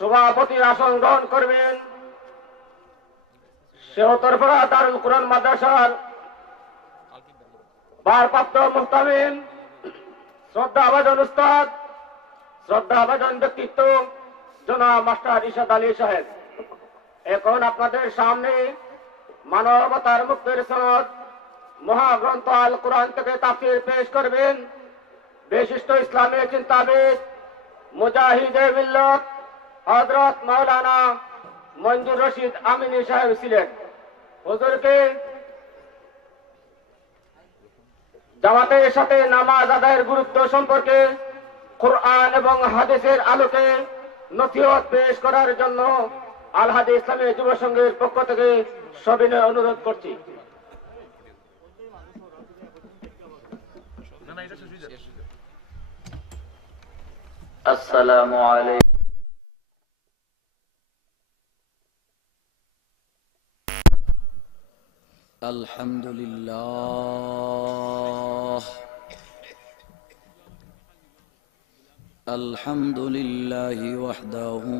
সভাপতির আসন গ্রহণ করবেন শেওতরপাড়া দারুল কুরআন মাদ্রাসার ভারপ্রাপ্ত মুহতামিম শ্রদ্ধাভাজন উস্তাদ, শ্রদ্ধাভাজন ব্যক্তিত্ব জনাব মাস্টার ইরশাদ আলী সাহেব এখন আপনাদের সামনে মানবতার মুক্তির সনদ মহাগ্রন্থ আল কোরআন থেকে তাফসীর পেশ করবেন বিশিষ্ট ইসলামী চিন্তাবিদ মুজাহিদে মিল্লত হযরত মাওলানা মঞ্জুর রশিদ আমিনী সাহেব ছিলেন। হুজুরকে জামাতের সাথে নামাজ আদায়ের গুরুত্ব সম্পর্কে কোরআন এবং হাদিসের আলোকে নসিহত পেশ করার জন্য আল হাদিস ইসলামী যুব সংঘের পক্ষ থেকে সবিনয় অনুরোধ করছি। আসসালামু আলাইকুম। আলহামদুলিল্লাহ আলহামদুলিল্লাহি ওয়াহদাহু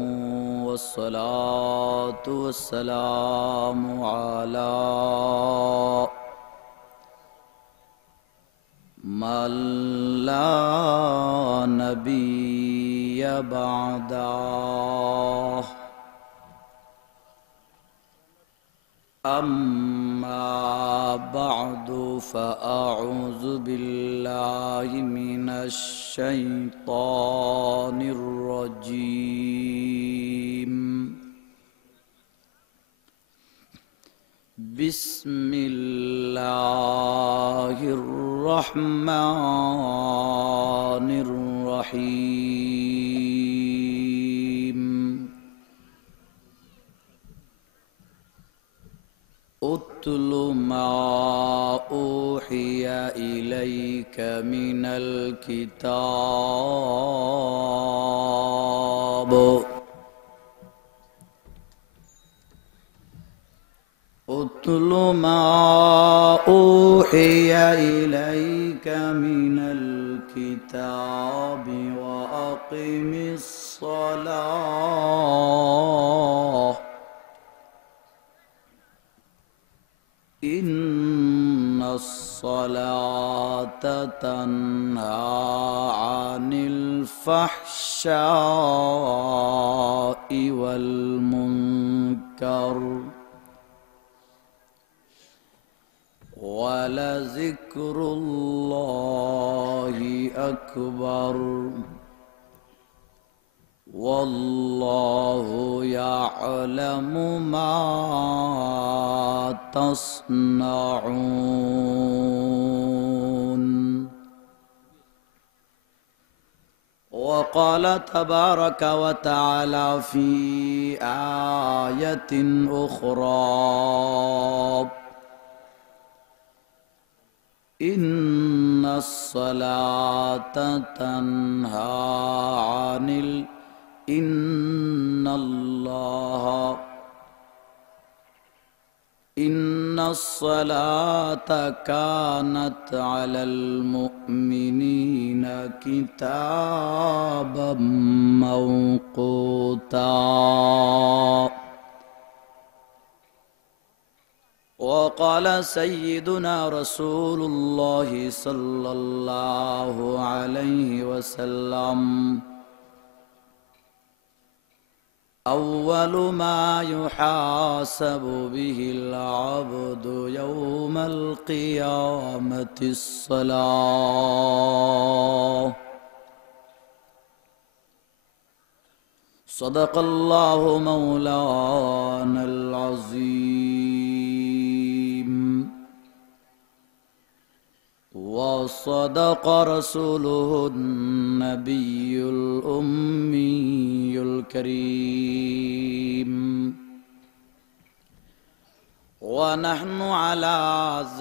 ওয়াসসালাতু ওয়াসসালামু আলা মান লা নাবিয়্যা বা'দাহ। أما بعد فأعوذ بالله من الشيطان الرجيم. بسم الله الرحمن الرحيم. اتل ما أوحي إليك من الكتاب. اتل ما أوحي إليك من الكتاب وأقم الصلاة إن الصلاة تنهى عن الفحشاء والمنكر ولذكر الله أكبر والله يعلم ما تصنعون. وقال تبارك وتعالى في آية أخرى إن الصلاة تنهى عن إن الصلاة كانت على المؤمنين كتابا موقوتا. وقال سيدنا رسول الله صلى الله عليه وسلم أول ما يحاسب به العبد يوم القيامة الصلاة. صدق الله مولانا العظيم وصدق رسوله النبي الأمي الكريم. ونحن على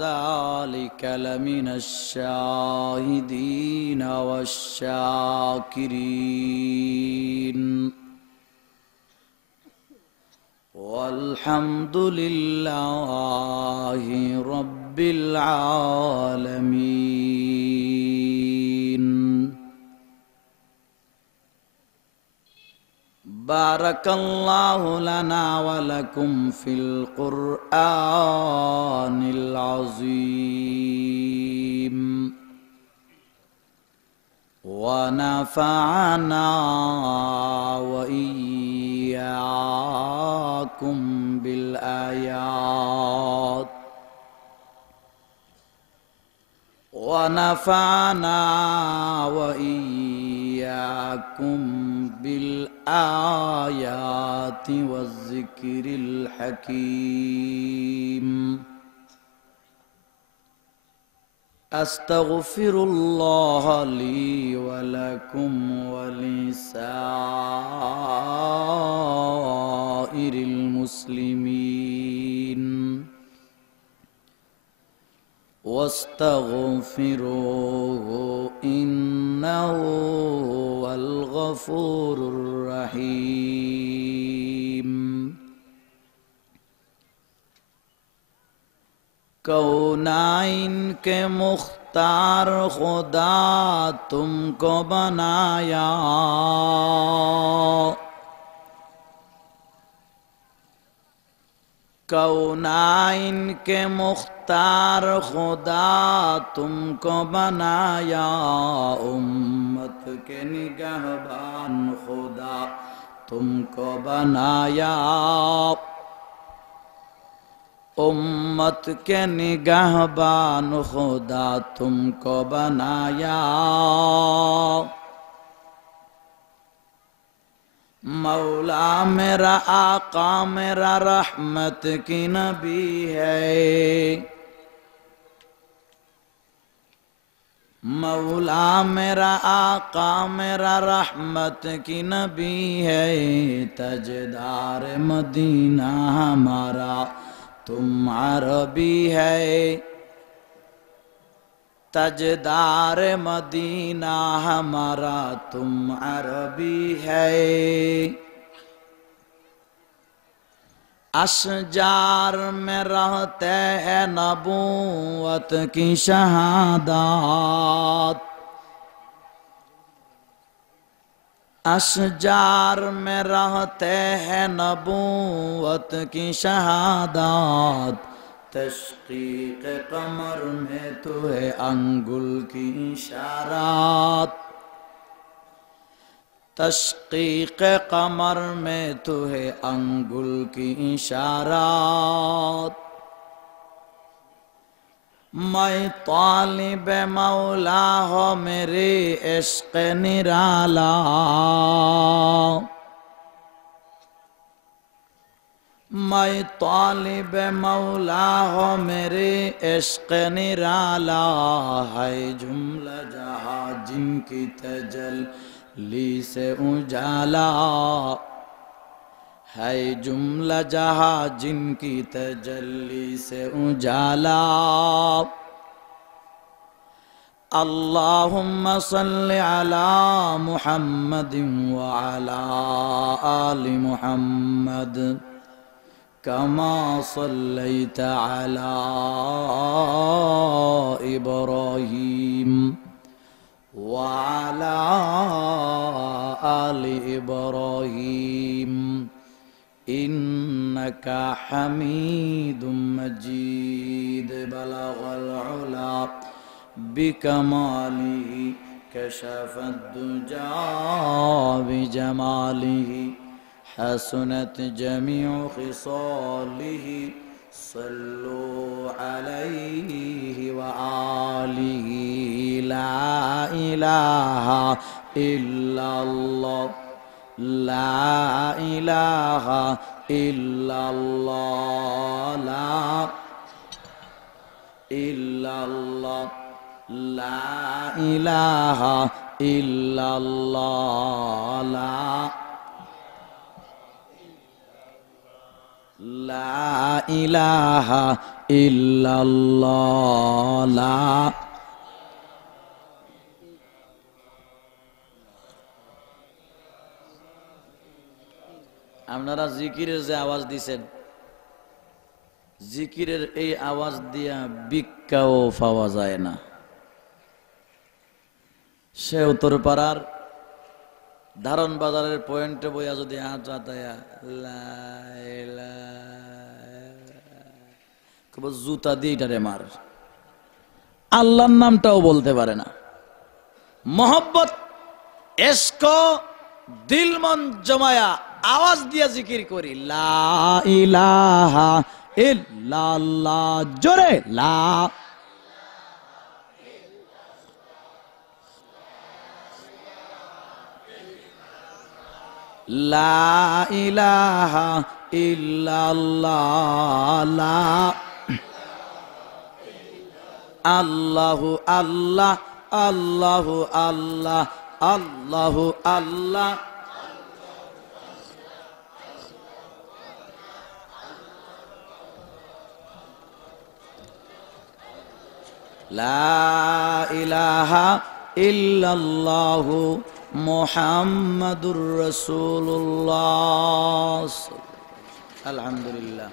ذلك لمن الشاهدين والشاكرين والحمد لله رب العالمين. بارك الله لنا ولكم في القرآن العظيم ونفعنا وإياكم بالآيات ونفعنا وإياكم بالآيات والذكر الحكيم أستغفر الله لي ولكم ولسائر المسلمين واستغفروه إنه هو الغفور الرحيم कौनाइन के मुख्तार खुदा तुमको बनाया कौनाइन के मुख्तार खुदा तुमको बनाया उम्मत के निगहबान खुदा तुमको बनाया उम्मत के निगहबान खुदा तुमको बनाया मौला मेरा आका मेरा रहमत की नबी है मौला मेरा आका मेरा रहमत की नबी है तजदार मदीना हमारा तुम अरबी है तजदार मदीना हमारा तुम अरबी है अशजार में रहते हैं नबूवत की शहादत अशजार में रहते हैं नबूवत की शहादत तशकीक कमर में तो है अंगुल की इशारात तशकीक कमर में तो है अंगुल की इशारात मैं तालिब मौला हो मेरे इश्क निराला मैं तालिब मौला हो मेरे इश्क निराला है जुमला जहाँ जिनकी तजल्ली से उजाला है जुमला जहाँ जिनकी तजल्ली से उजाला अल्लाहुम्मा सल्लि अला मुहम्मदिन व अला आलि मुहम्मद कमा सल्लैत अला इब्राहीम व अला आलि इब्राहीम इन्नका हमीदुम मजीद बलगल उला बिकमालिही कशफद्दुजा बिजमालिही हसनत जमीउ खिसालिही सल्लु अलैहि व आलिही ला इलाहा इल्लल्लाह ला इलाहा इल्लल्लाह ला इल्लल्लाह ला इलाहा इल्लल्लाह ला इलाहा इल्लल्लाह ला আপনারা জিকিরের যে আওয়াজ দিছেন জিকিরের এই আওয়াজ দিয়া ভিক্ষাও পাওয়া যায় না। সে উত্তরপাড়ার ধারণ বাজারের পয়েন্টে বইয়া যদি জুতা দিয়ে এটারে মার, আল্লাহর নামটাও বলতে পারে না। মোহব্বত এস্ক দিল মন জমায়া আওয়াজ দিয়া জিকির করি, লা ইলাহা ইল্লাল্লাহ, জোরে লা। লা ইলাহা ইল্লাল্লাহ, লা আল্লাহু আল্লাহ, আল্লাহু আল্লাহ, আল্লাহু আল্লাহ। লা ইলাহা ইল্লাল্লাহু মুহাম্মাদুর রাসূলুল্লাহ। আলহামদুলিল্লাহ।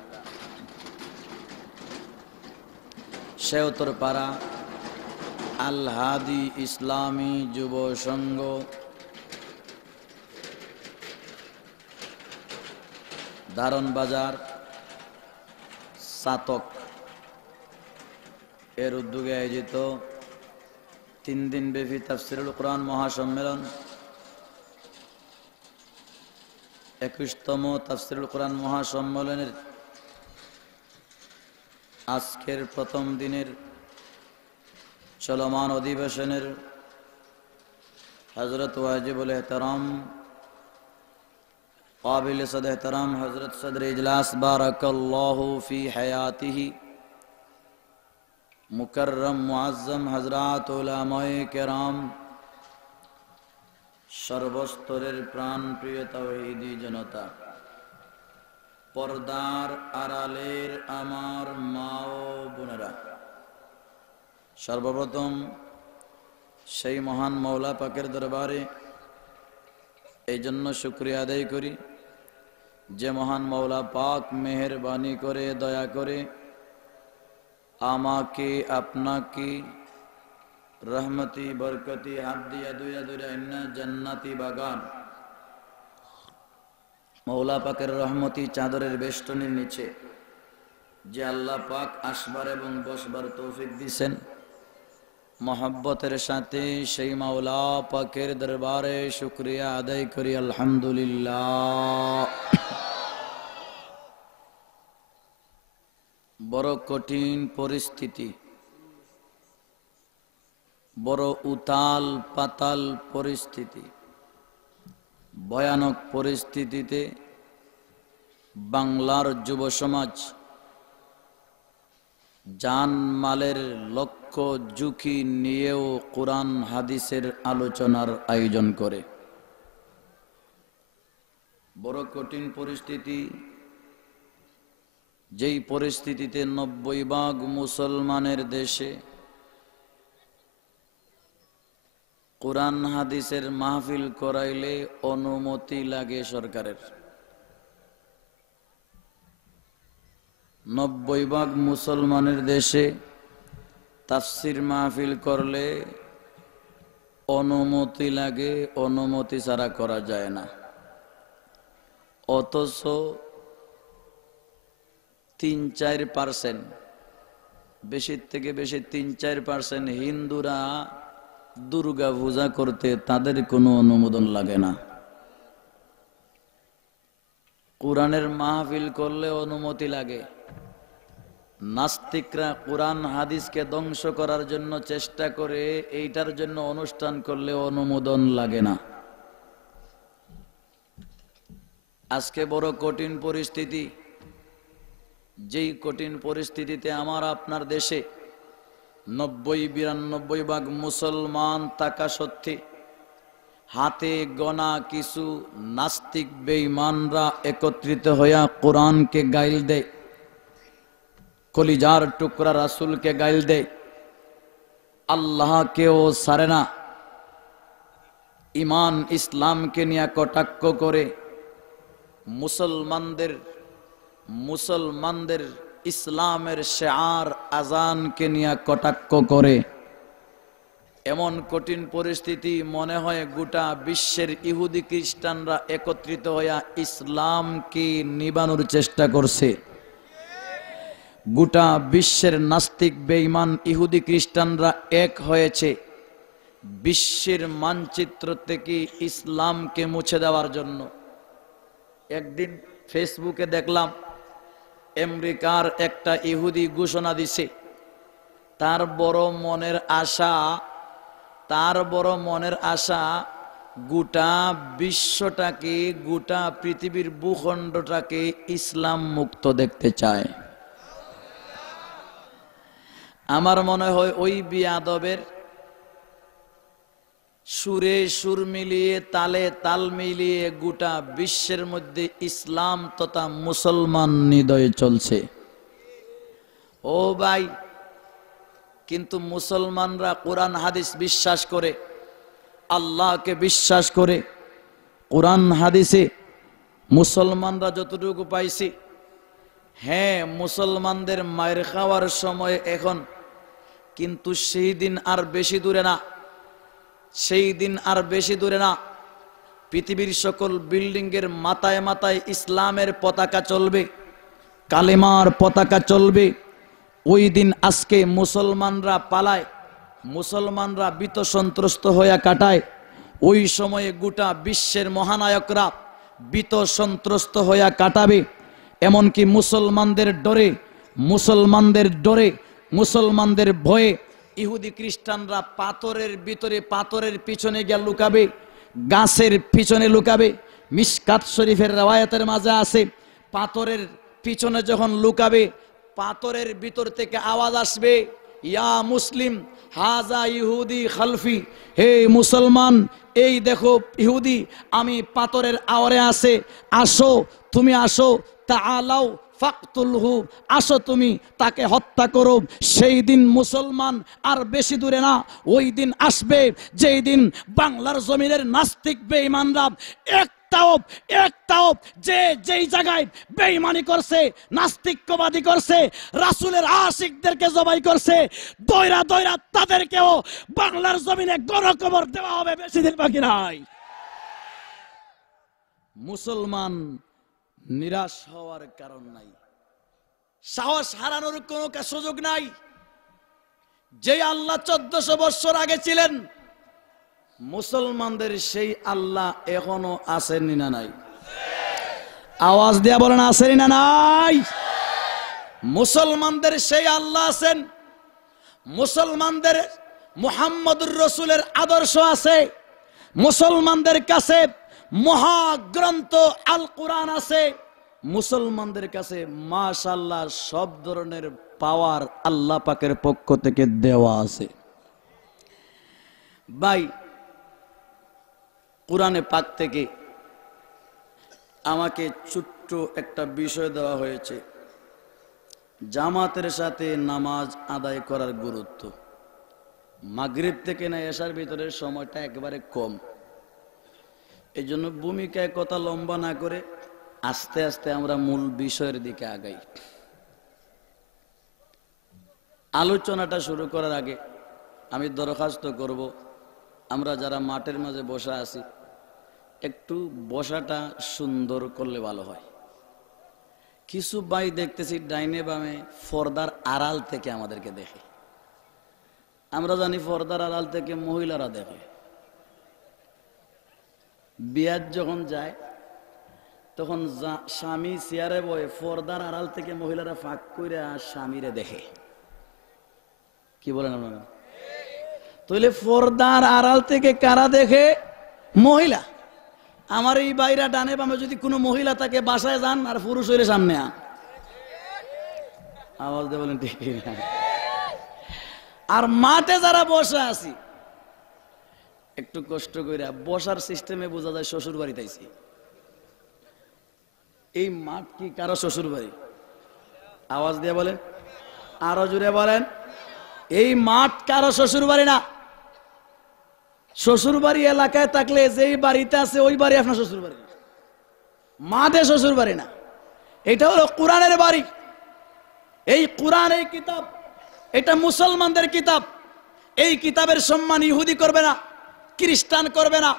শেওতরপাড়া আল হাদি ইসলামী যুব সংঘ দারণ বাজার সাতক এর উদ্যোগে আয়োজিত 3 দিন ব্যাপী তাফসীরুল কোরআন মহাসম্মেলন, 21তম তাফসীরুল কোরআন মহাসম্মেলনের আজকের প্রথম দিনের চলমান অধিবেশনের হযরত ওয়াজিবুল এহতারাম কাবিল সদ এহতারাম হযরত সদর ইজলাস বারাকাল্লাহু ফি হায়াতিহি মুকাররম মুআজ্জম হযরত উলামায়ে কেরাম, সর্বস্তরের প্রাণ প্রিয় তাওহীদি জনতা, পর্দার আড়ালের আমার মা ও বোনেরা, সর্বপ্রথম সেই মহান মওলা পাকের দরবারে এই জন্য শুকরিয়া আদায় করি যে মহান মওলা পাক মেহেরবানি করে দয়া করে আমাকে আপনাকে রহমতি বরকতি হাত দিয়া দুইয়া দুইয়া ইন্না জান্নাতি বাগান মওলা পাকের রহমতি চাদরের বেষ্টনীর নিচে যে আল্লাহ পাক আসবার এবং বসবার তৌফিক দিয়েছেন, মহব্বতের সাথে সেই মাওলা পাকের দরবারে শুকরিয়া আদায় করি আলহামদুলিল্লাহ। বড় কঠিন পরিস্থিতি, বড় উতাল পাতাল পরিস্থিতি, ভয়ানক পরিস্থিতিতে বাংলার যুব সমাজ জান মালের লক্ষ্য ঝুঁকি নিয়েও কোরআন হাদিসের আলোচনার আয়োজন করে। বড় কঠিন পরিস্থিতি, যেই পরিস্থিতিতে 90% মুসলমানের দেশে কোরআন হাদিসের মাহফিল করাইলে অনুমতি লাগে সরকারের। 90% মুসলমানের দেশে তাফসির মাহফিল করলে অনুমতি লাগে, অনুমতি ছাড়া করা যায় না। অথচ 3-4%, বেশির থেকে বেশি 3-4% হিন্দুরা দুর্গা পূজা করতে তাদের কোনো অনুমোদন লাগে না। কোরআনের মাহফিল করলে অনুমতি লাগে। নাস্তিকরা কোরআন হাদিসকে ধ্বংস করার জন্য চেষ্টা করে, এইটার জন্য অনুষ্ঠান করলে অনুমোদন লাগে না। আজকে বড় কঠিন পরিস্থিতি, যেই কঠিন পরিস্থিতিতে আমার আপনার দেশে 90-92% মুসলমান থাকা সত্ত্বে হাতে গোনা কিছু নাস্তিক বেঈমানরা একত্রিত হইয়া কোরআনকে গাইল দেয়, কলিজার টুকরা রাসূলকে গাইল দেয়, আল্লাহকেও ছাড়ে না, ইমান ইসলামকে নিয়ে কটাক্ষ করে, মুসলমানদের ইসলামের শেআর আজানকে নিয়ে কটাক্ষ করে, এমন কঠিন পরিস্থিতি, মনে হয় গোটা বিশ্বের ইহুদি খ্রিস্টানরা একত্রিত হইয়া ইসলামকে নিবানোর চেষ্টা করছে। গোটা বিশ্বের নাস্তিক বেঈমান ইহুদি খ্রিস্টানরা এক হয়েছে বিশ্বের মানচিত্র থেকে ইসলামকে মুছে দেওয়ার জন্য। একদিন ফেসবুকে দেখলাম আমেরিকার একটা ইহুদি ঘোষণা দিছে তার বড় মনের আশা গোটা বিশ্বটাকে, গোটা পৃথিবীর ভূখণ্ডটাকে ইসলাম মুক্ত দেখতে চায়। আমার মনে হয় ওই বিয়াদবের সুরে সুর মিলিয়ে, তালে তাল মিলিয়ে গোটা বিশ্বের মধ্যে ইসলাম তথা মুসলমান নিদয়ে চলছে। ও ভাই, কিন্তু মুসলমানরা কোরআন হাদিস বিশ্বাস করে, আল্লাহকে বিশ্বাস করে। কোরআন হাদিসে মুসলমানরা যতটুকু পাইছি, হ্যাঁ মুসলমানদের মায়ের খাওয়ার সময় এখন, কিন্তু সেই দিন আর বেশি দূরে না, সেই দিন আর বেশি দূরে না। পৃথিবীর সকল বিল্ডিং এর মাথায় মাথায় ইসলামের পতাকা চলবে, কালেমার পতাকা চলবে। ওই দিন আজকে মুসলমানরা পালায়, মুসলমানরা ভীত সন্ত্রস্ত হয়ে কাটায়। ওই সময়ে গোটা বিশ্বের মহানায়করা ভীত সন্ত্রস্ত হয়ে কাটাবে। এমনকি মুসলমানদের ডরে, মুসলমানদের ভয়ে ইহুদি খ্রিস্টানরা পাথরের ভিতরে, পাথরের পিছনে গিয়ে লুকাবে, গাছের পিছনে লুকাবে। মিশকাত শরীফের রওয়ায়াতের মাঝে আছে, পাথরের পিছনে যখন লুকাবে, পাথরের ভিতর থেকে আওয়াজ আসবে, ইয়া মুসলিম হাজা ইহুদি খালফি, হে মুসলমান এই দেখো ইহুদি আমি পাথরের আওরে আছে, আসো তুমি আসো, তাআলাও ফাকতুলহু, আসো তুমি তাকে হত্যা করো। সেই দিন মুসলমান আর বেশি দূরে না, ওই দিন আসবে যেই দিন বাংলার জমিনের নাস্তিক বেঈমানরা একটাও যেই জায়গায় বেঈমানি করছে, নাস্তিকবাদী করছে, রাসূলের আশিকদেরকে জবাই করছে, দয়রা তাদেরকেও বাংলার জমিনে গণকবর দেওয়া হবে, বেশি দিন বাকি নাই। মুসলমান নিরাশ হওয়ার কারণ নাই, সাহস হারানোর কোনো সুযোগ নাই। যে আল্লাহ 1400 বছর আগে ছিলেন, মুসলমানদের সেই আল্লাহ এখনো আছেন না নাই? আওয়াজ দেয়া বলেন আছেন না নাই? মুসলমানদের সেই আল্লাহ আছেন, মুসলমানদের মুহাম্মদুর রাসূলের আদর্শ আছে, মুসলমানদের কাছে মহাগ্রন্থ আল কোরআন আছে, মুসলমানদের কাছে মাশাআল্লাহ সব ধরনের পাওয়ার আল্লাহ পাকের পক্ষ থেকে দেওয়া আছে। ভাই, কোরআনে পাক থেকে আমাকে ছোট্ট একটা বিষয় দেওয়া হয়েছে, জামাতের সাথে নামাজ আদায় করার গুরুত্ব। মাগরিব থেকে না এশার ভিতরের সময়টা একেবারে কম, এই জন্য ভূমিকায় কথা লম্বা না করে আস্তে আস্তে আমরা মূল বিষয়ের দিকে আগাই। আলোচনাটা শুরু করার আগে আমি দরখাস্ত করব, আমরা যারা মাঠের মাঝে বসা আছি একটু বসাটা সুন্দর করলে ভালো হয়। কিছু ভাই দেখতেছি ডাইনে বামে পর্দার আড়াল থেকে আমাদেরকে দেখে। আমরা জানি পর্দার আড়াল থেকে মহিলারা দেখে, বিয়াত যখন যায় তখন স্বামী চেয়ারে বয়ে পর্দার আড়াল থেকে মহিলারা ফাঁক করে আর স্বামীরে দেখে। কি বলেন আপনারা? তাহলে পর্দার আড়াল থেকে কারা দেখে? মহিলা। আমার এই বাইরা ডানে বামে যদি কোনো মহিলা তাকে বাসায় যান আর পুরুষ হইলে সামনে আন, আওয়াজ দিয়ে বলেন ঠিক না? আর মাঠে যারা বসে আছি একটু কষ্ট করে বসার সিস্টেমে বোঝা যায় শ্বশুর বাড়িতে আইছি। এই মাঠ কি কারো শ্বশুর বাড়ি? আওয়াজ দিয়ে বলেন, আরো জোরে বলেন, এই মাঠ কারো শ্বশুর বাড়ি না। শ্বশুর বাড়ি এলাকায় থাকলে যেই বাড়িতে আছে ওই বাড়ি আপনার শ্বশুর বাড়ি, মাঠে শ্বশুর বাড়ি না। এটা হলো কোরআনের বাড়ি। এই কোরআন, এই কিতাব, এটা মুসলমানদের কিতাব। এই কিতাবের সম্মান ইহুদি করবে না, খ্রিস্টান করবে না,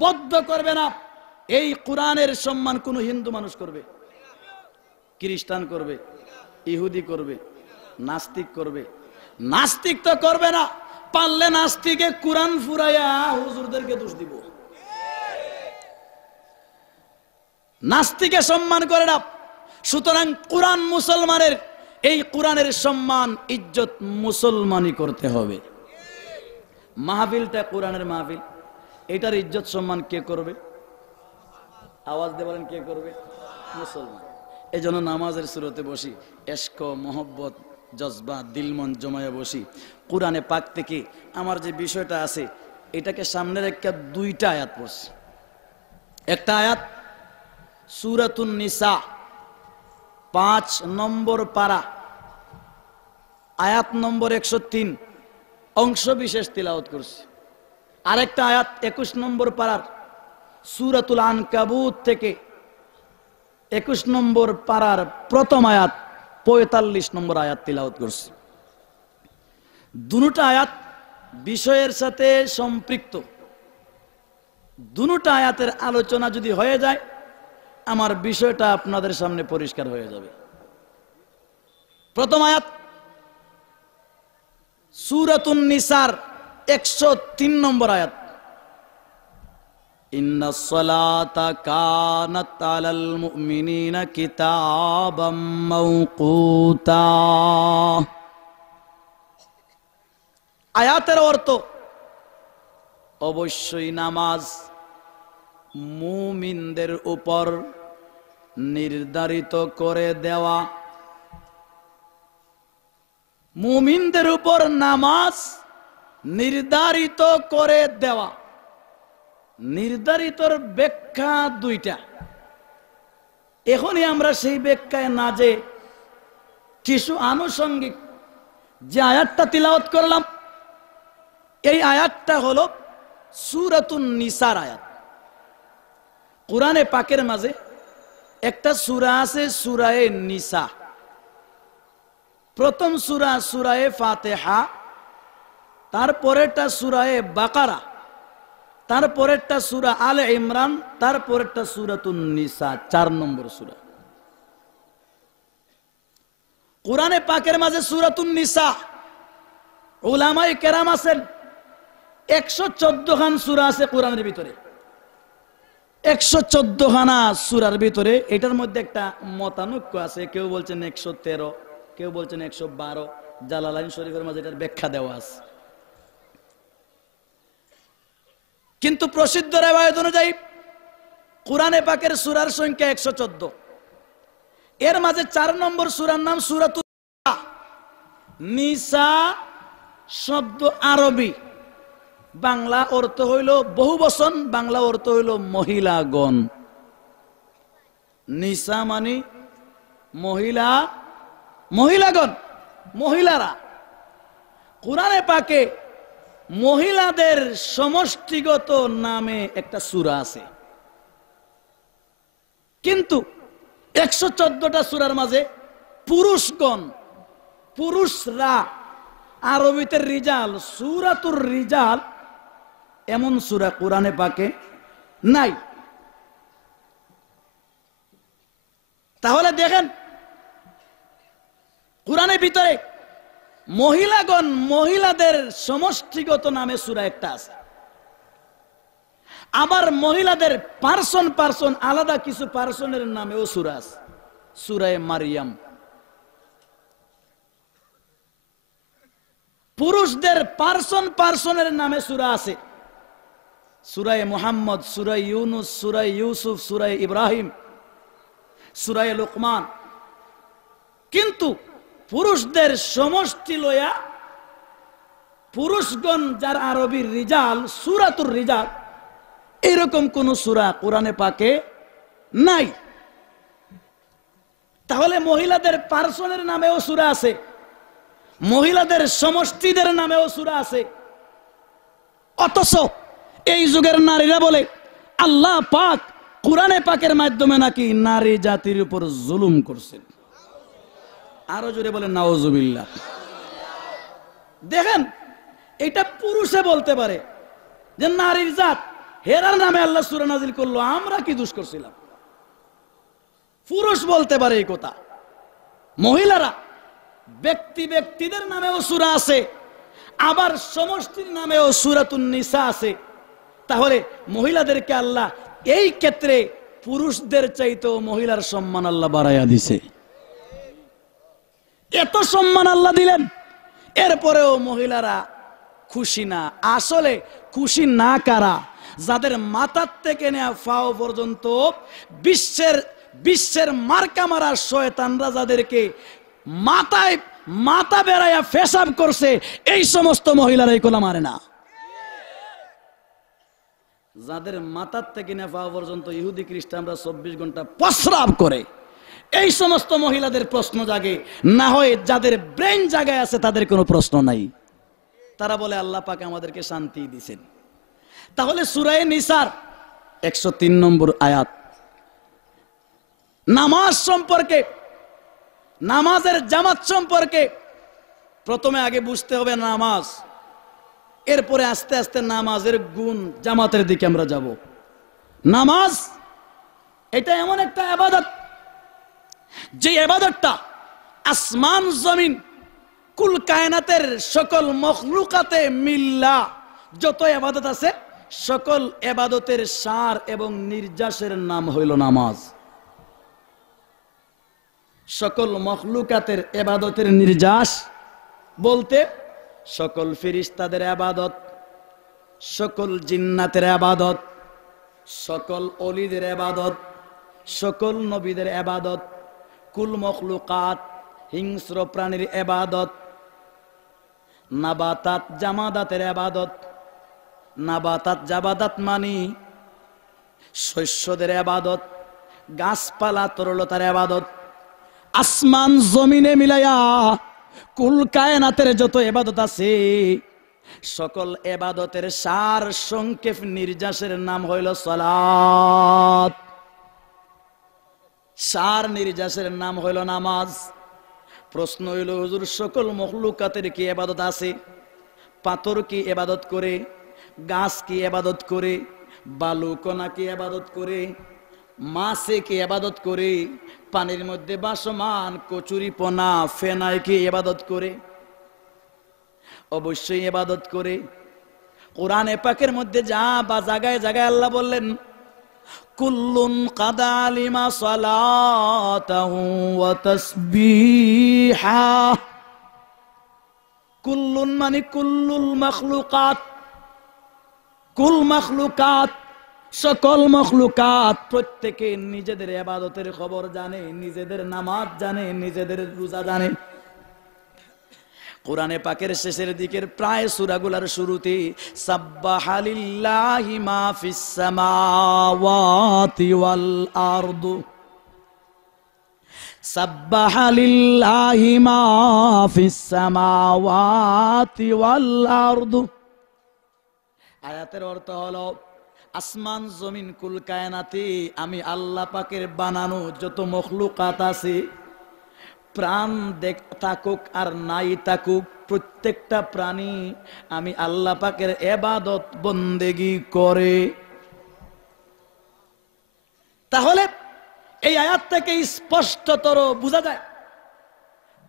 বৌদ্ধ করবে না। এই কোরআনের সম্মান কোন হিন্দু মানুষ করবে, খ্রিস্টান করবে, ইহুদি করবে, নাস্তিক করবে? নাস্তিক তো করবে না। পারলে নাস্তিকে কোরআন ফুরাইয়া হুজুরদেরকে দোষ দিব। নাস্তিকে সম্মান করে না। সুতরাং কোরআন মুসলমানের, এই কোরআনের সম্মান ইজ্জত মুসলমানই করতে হবে। মাহফিলটা কোরআনের মাহফিল, এটার ইজ্জত সম্মান কে করবে? আওয়াজ দিয়ে বলেন, কে করবে? মুসলমান। এই জন্য নামাজের সুরতে বসি, এশক মোহব্বত জজবা দিলমন জমায়ে বসি। কোরআনে পাক থেকে আমার যে বিষয়টা আছে এটাকে সামনে রেখে দুইটা আয়াত পড়ছি। একটা আয়াত সূরাতুন নিসা 5 নম্বর পারা, আয়াত নম্বর 103 অংশ বিশেষ তিলাওয়াত করছি। আরেকটা আয়াত 21 নম্বর পারার সূরাতুল আনকাবুত থেকে 21 নম্বর পারার প্রথম আয়াত 45 নম্বর আয়াত তিলাওয়াত করছি। দুটো আয়াত বিষয়ের সাথে সম্পৃক্ত। দুটো আয়াতের আলোচনা যদি হয়ে যায় আমার বিষয়টা আপনাদের সামনে পরিষ্কার হয়ে যাবে। প্রথম আয়াত সূরাতুন নিসার 103 নম্বর আয়াত, ইন্নাস সালাতা কানাত আলাল মুমিনিনা কিতাবাম মাওকুতা। আয়াতের অর্থ, অবশ্যই নামাজ মুমিনদের উপর নির্ধারিত করে দেওয়া। মুমিনদের উপর নামাজ নির্ধারিত করে দেওয়া। নির্ধারিতর ব্যাখ্যা দুইটা। এখনই আমরা সেই ব্যাখ্যায় না যে কিছু আনুষঙ্গিক যে আয়াতটা তিলাওয়াত করলাম, এই আয়াতটা হলো সূরাতুন নিসার আয়াত। কোরআনে পাকের মাঝে একটা সূরা আছে, সূরায়ে নিসা। প্রথম সূরা সূরায়ে ফাতিহা, তারপরেরটা সূরায়ে বাকারা, তারপরেরটা সূরা আলে ইমরান, তারপরেরটা সূরাতুন নিসা, 4 নম্বর সূরা। কোরআনে পাকের মাঝে সূরাতুন নিসা উলামায়ে কেরাম আছেন 114 খান সূরা আছে কোরআনের ভিতরে। 114 খানা সূরার ভিতরে এটার মধ্যে একটা মতানৈক্য আছে। কেউ বলছেন 113, কেউ বলছেন 112। জালালাইন শরীফের মাঝে এটার ব্যাখ্যা দেওয়া আছে। কিন্তু প্রসিদ্ধ রিওয়ায়াত অনুযায়ী কোরআনে পাকের সূরার সংখ্যা 114। এর মাঝে 4 নম্বর সূরার নাম সূরাতুন নিসা। নিসা শব্দ আরবি, বাংলা অর্থ হইল বহুবচন, বাংলা অর্থ হইল মহিলাগণ। নিসা মানে মহিলা, মহিলাগণ, মহিলারা। কোরআনে পাকে মহিলাদের সমষ্টিগত নামে একটা সূরা আছে, কিন্তু 114টা সূরার মাঝে পুরুষগণ, পুরুষরা, আরবিতে রিজাল, সূরাতুর রিজাল, এমন সূরা কোরআনে পাকে নাই। তাহলে দেখেন কোরআনের ভিতরে মহিলাগণ, মহিলাদের সমষ্টিগত নামে সূরা একটা আছে। আবার মহিলাদের পার্সন পার্সন আলাদা কিছু পার্সনের নামেও সূরা আছে। সূরায়ে মারিয়াম। পুরুষদের পার্সন পার্সনের নামে সূরা আছে। সূরায়ে মুহাম্মদ, সূরায়ে ইউনুস, সূরায়ে ইউসুফ, সূরায়ে ইব্রাহিম, সূরায়ে লুকমান। কিন্তু পুরুষদের সমষ্টি লয়া পুরুষগণ, যার আরবির রিজাল, সূরাতুর রিজাল, এরকম কোন সূরা কোরআনে পাকে নাই। তাহলে মহিলাদের পার্সনের নামেও সূরা আছে, মহিলাদের সমষ্টিদের নামেও সূরা আছে। অথচ এই যুগের নারীরা বলে আল্লাহ পাক কোরআনে পাকের মাধ্যমে নাকি নারী জাতির উপর জুলুম করছেন। আরো জোরে বলেন নাউজুবিল্লাহ। দেখেন এটা পুরুষে বলতে পারে যে নারীর জাত, হেরার নামে আল্লাহ সূরা নাজিল করলো, আমরা কি দোষ করছিলাম? পুরুষ বলতে পারে এই কথা। মহিলারা ব্যক্তিদের নামেও সূরা আছে, আবার সমষ্টির নামেও সূরাতুন নিসা আছে। তাহলে মহিলাদেরকে আল্লাহ এই ক্ষেত্রে পুরুষদের চাইতেও মহিলার সম্মান আল্লাহ বাড়াইয়া দিছে। এত সম্মান আল্লাহ দিলেন, এরপরেও মহিলারা খুশি না। আসলে খুশি না কারা? যাদের মাথার থেকে নেওয়া ফাও পর্যন্ত বিশ্বের মার্কা মারা শয়তানরা যাদেরকে মাথা বেড়াইয়া পেশাব করছে, এই সমস্ত মহিলারা এই কোলা মারে না। যাদের মাথার থেকে নেওয়া ফাও পর্যন্ত ইহুদি খ্রিস্টানরা 24 ঘন্টা প্রস্রাব করে, এই সমস্ত মহিলাদের প্রশ্ন জাগে। না হয় যাদের ব্রেন জায়গায় আছে তাদের কোনো প্রশ্ন নাই। তারা বলে আল্লাহ পাক আমাদেরকে শান্তি দিয়েছেন। তাহলে সূরা নিসার 103 নম্বর আয়াত, নামাজ সম্পর্কে, নামাজের জামাত সম্পর্কে প্রথমে আগে বুঝতে হবে নামাজ, এরপরে আস্তে আস্তে নামাজের গুণ জামাতের দিকে আমরা যাব। নামাজ এটা এমন একটা ইবাদত, যে ইবাদতটা আসমান জমিন কুল কায়নাতের সকল মখলুকাতে মিল্লা যত ইবাদত আছে, সকল ইবাদতের সার এবং নির্যাসের নাম হইল নামাজ। সকল মখলুকাতের ইবাদতের নির্যাস বলতে সকল ফেরেশতাদের ইবাদত, সকল জিন্নাতের ইবাদত, সকল ওলিদের ইবাদত, সকল নবীদের ইবাদত, কুল মখলুকাত হিংস্র প্রাণীর ইবাদত, নাবাতাত জামাদাতের ইবাদত। নাবাতাত জাবাদাত মানি শস্যদের ইবাদত, গাছপালা তরলতার ইবাদত। আসমান জমিনে মিলাইয়া কুল কায়নাতের যত ইবাদত আছে, সকল ইবাদতের সার সংক্ষেপ নির্যাসের নাম হইল সালাত। সার নির্যাসের নাম হইল নামাজ। প্রশ্ন হইল, হুজুর সকল মখলুকাতের কি ইবাদত আছে? পাথর কি ইবাদত করে? গাছ কি ইবাদত করে? বালু কণা কি ইবাদত করে? মাছে কি ইবাদত করে? পানির মধ্যে বাসমান কচুরি পোনা ফেনাই কি ইবাদত করে? অবশ্যই ইবাদত করে। কোরআনে পাকের মধ্যে যা বা জায়গায় জায়গায় আল্লাহ বললেন, কুল্লুন কাদ আলিমা সালাতাহু ওয়া তাসবিহা। কুল্লুন মানে কুল্লুল মাখলুকাত, কুল মাখলুকাত, সকল মখলুকাত প্রত্যেকে নিজেদের ইবাদতের খবর জানে, নিজেদের নামাজ জানে, নিজেদের রোজা জানে। কোরআনে পাকের শেষের দিকের প্রায় সূরাগুলোর শুরুতে সাব্বাহা লিল্লাহি মা ফিস সামাওয়াতি ওয়াল আরদু, সাব্বাহা লিল্লাহি মা ফিস সামাওয়াতি ওয়াল আরদু। আয়াতের অর্থ হলো, আসমান জমিন কুল কায়নাতে আমি আল্লাহ পাকের বানানো যত মখলুকাত আছে, প্রাণ থাকুক আর নাই থাকুক, প্রত্যেকটা প্রাণী আমি আল্লাহ পাকের ইবাদত বন্দেগী করে। তাহলে এই আয়াত থেকে স্পষ্টতর বোঝা যায়,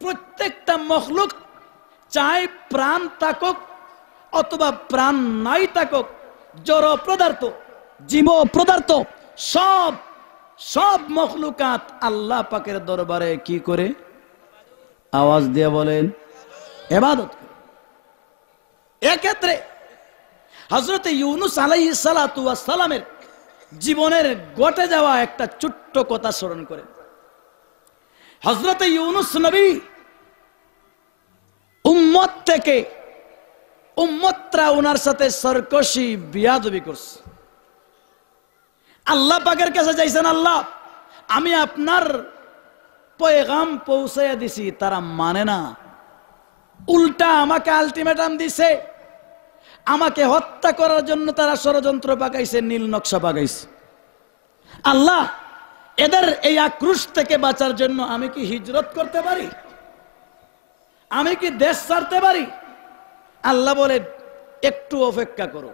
প্রত্যেকটা মখলুক চাই প্রাণ থাকুক অথবা প্রাণ নাই থাকুক, জড় পদার্থ জীব পদার্থ সব মখলুকাত আল্লাহ পাকের দরবারে কি করে? আওয়াজ দিয়ে বলেন, ইবাদত। এক্ষেত্রে হযরত ইউনূস আলাইহিস সালাতু ওয়াস সালামের জীবনের ঘটে যাওয়া একটা ছোট্ট কথা স্মরণ করেন। হযরত ইউনূস নবী উম্মতরা ওনার সাথে সরকশি বিয়াদবি করছে। আল্লাহ পাকের কাছে যাইছেন, আল্লাহ আমি আপনার পয়গাম পৌঁছাইয়া দিছি, তারা মানে না, উল্টা আমাকে আলটিমেটাম দিছে, আমাকে হত্যা করার জন্য তারা ষড়যন্ত্র পাকাইছে, নীল নকশা পাকাইছে। আল্লাহ এদের এই আক্রোশ থেকে বাঁচার জন্য আমি কি হিজরত করতে পারি? আমি কি দেশ ছাড়তে পারি? আল্লাহ বলে, একটু অপেক্ষা করো,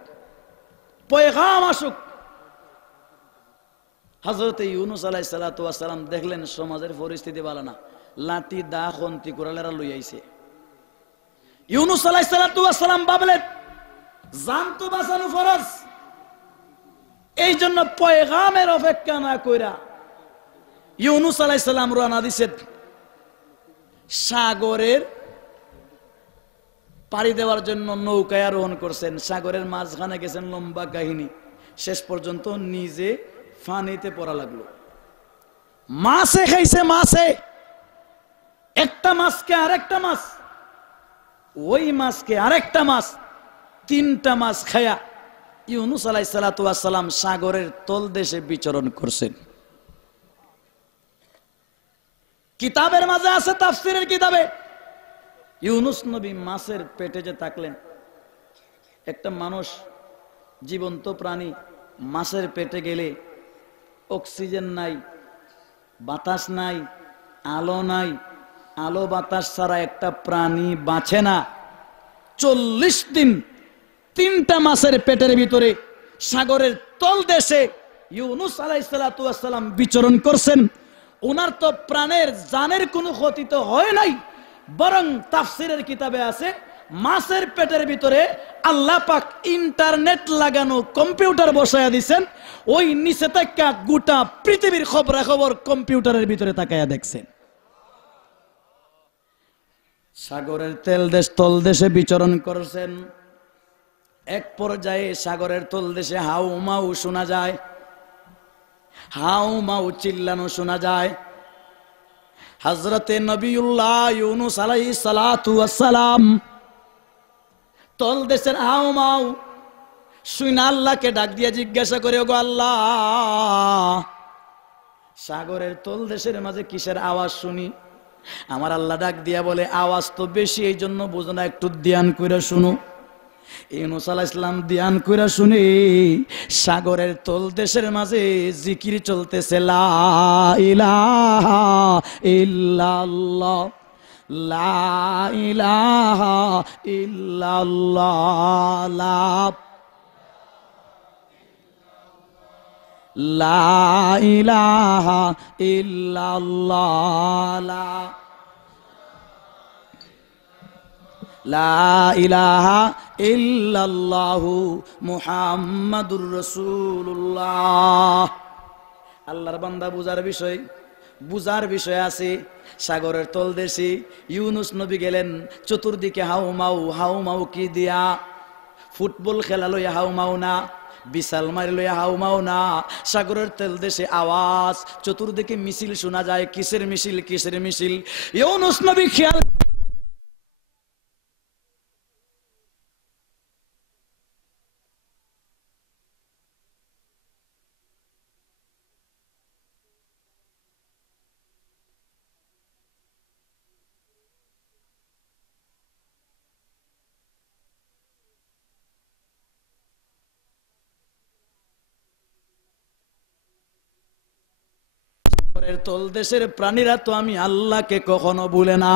পয়গাম আসুক। হযরত ইউনূস আলাইহিস সালাতু ওয়াস সালাম দেখলেন সমাজের পরিস্থিতি ভালো না, লাঠি দা খন্তি কুড়ালেরা লই আইছে। ইউনূস আলাইহিস সালাতু ওয়াস সালাম ভাবলেন জান তো বাঁচানো ফরজ, এই জন্য পয়গামের অপেক্ষা না কইরা ইউনূস আলাইহিস সালাম রওনা দিছেন সাগরের পাড়ি দেওয়ার জন্য। নৌকায় আরোহণ করছেন, সাগরের মাঝখানে গেছেন, লম্বা কাহিনী। শেষ পর্যন্ত নিজে পানিতে পড়া লাগলো। মাছে খাইছে, মাছে একটা মাছকে আরেকটা মাছ, ওই মাছকে আরেকটা মাছ, তিনটা মাছ খায়া ইউনূস আলাইহিস সালাতু ওয়াস সালাম সাগরের তলদেশে বিচরণ করছেন। কিতাবের মাঝে আছে, তাফসীরের কিতাবে, ইউনূস নবী মাছের পেটে যে থাকলেন, একটা মানুষ জীবন্ত প্রাণী মাছের পেটে গেলে অক্সিজেন নাই, বাতাস নাই, আলো নাই, আলো বাতাস ছাড়া একটা প্রাণী বাঁচে না। 40 দিন তিনটা মাছের পেটের ভিতরে সাগরের তলদেশে ইউনূস আলাইহিস সালাতু ওয়াস সালাম বিচরণ করছেন। ওনার তো প্রাণের জানের কোনো ক্ষতি তো হয় নাই, বরং তাফসীরের কিতাবে আছে মাছের পেটের ভিতরে আল্লাহ পাক ইন্টারনেট লাগানো কম্পিউটার বসায়া দিয়েছেন, ওই নিচে থেকে গোটা পৃথিবীর খবরাখবর কম্পিউটারের ভিতরে তাকায়া দেখছেন। সাগরের তলদেশে বিচরণ করছেন। এক পর্যায়ে সাগরের তলদেশে হাউ মাউ শোনা যায়, হাউ মাউ চিল্লানো শোনা যায়। হযরতে নবিউল্লাহ ইউনূস আলাইহিস সালাতু ওয়াস সালাম তলদেশের হাউ মাউ শুনে আল্লাহকে ডাক দিয়ে জিজ্ঞাসা করে, ওগো আল্লাহ, সাগরের তলদেশের মাঝে কিসের আওয়াজ শুনি? আমার আল্লাহ ডাক দিয়া বলে, আওয়াজ তো বেশি, এই জন্য বুঝো না, একটু ধ্যান কইরা শুনো। ইউনূস আলাইহিস সালাম ধ্যান কইরা শুনে সাগরের তলদেশের মাঝে জিকির চলতেছে, লা ইলাহা ইল্লাল্লাহ, লা ইলাহা ইল্লাল্লাহ, লা ইলাহা ইল্লাল্লাহ, লা ইলাহা ইল্লাল্লাহু মুহাম্মাদুর রাসূলুল্লাহ। আল্লাহর বান্দা বুজার বিষয় আছে। সাগরের তলদেশে ইউনূস নবী গেলেন, চতুর্দিকে হাউ মাউ কি দিয়া? ফুটবল খেলা লইয়া হাউ মাউ না, বিশাল মারি লইয়া হাউ মাউ না, সাগরের তলদেশে আওয়াজ, চতুর্দিকে মিছিল শোনা যায়। কিসের মিছিল? ইউনূস নবী খেয়াল তলদেশের প্রাণীরা তো আমি আল্লাহকে কখনো ভুলে না।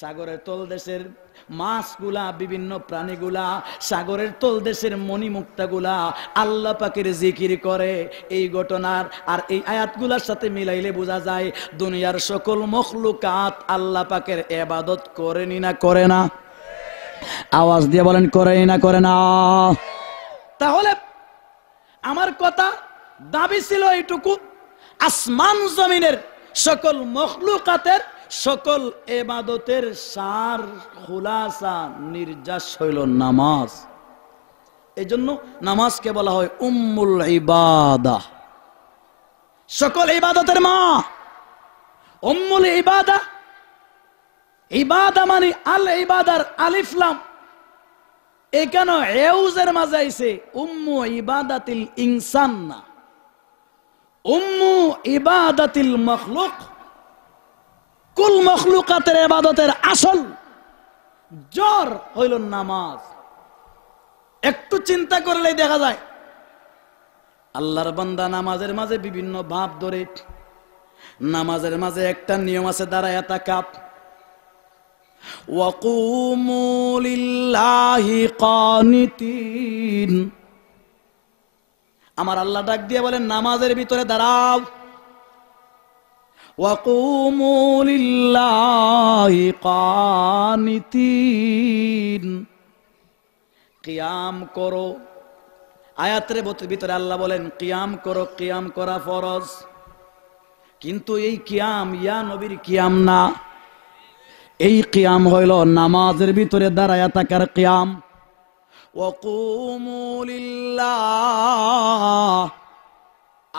সাগরের তলদেশের মাছগুলা, বিভিন্ন প্রাণীগুলা, সাগরের তলদেশের মণিমুক্তাগুলা আল্লাহ পাকের জিকির করে। এই ঘটনার আর এই আয়াতগুলার সাথে মিলাইলে বোঝা যায় দুনিয়ার সকল মখলুকাত আল্লাহ পাকের ইবাদত করেনি না করে না? আওয়াজ দিয়ে বলেন, করেনি না করে না? তাহলে আমার কথা দাবি ছিল এইটুকু, আসমান জমিনের সকল মখলুকাতের সকল ইবাদতের সার খুলাসা নির্যাস হইল নামাজ। এই জন্য নামাজকে বলা হয় উম্মুল ইবাদা, সকল ইবাদতের মা, উম্মুল ইবাদা। ইবাদা মানে আল ইবাদার আলিফ লাম, এখানে এউজের মাঝে আইছে উম্মু ইবাদাতিল ইনসান না, উম্মু ইবাদাতিল মখলুক। কুল মখলুকাতের ইবাদতের আসল জড় হইল নামাজ। একটু চিন্তা করলে দেখা যায় আল্লাহর বান্দা নামাজের মাঝে বিভিন্ন ভাব ধরে। নামাজের মাঝে একটা নিয়ম আছে, দাঁড়ায়া তাকাত। ওয়াকুমু লিল্লাহি কানিতিন। আমার আল্লাহ ডাক দিয়ে বলেন নামাজের ভিতরে দাঁড়াও। ওয়াকুমু লিল্লাহি কানিতিন, কিয়াম করো। আয়াতের ভিতরে আল্লাহ বলেন কিয়াম করো, কিয়াম করা ফরজ। কিন্তু এই কিয়াম ইয়া নবীর কিয়াম না, এই কিয়াম হইল নামাজের ভিতরে দাঁড়ায়া থাকার কিয়াম। ওয়াকুমু লিল্লাহ,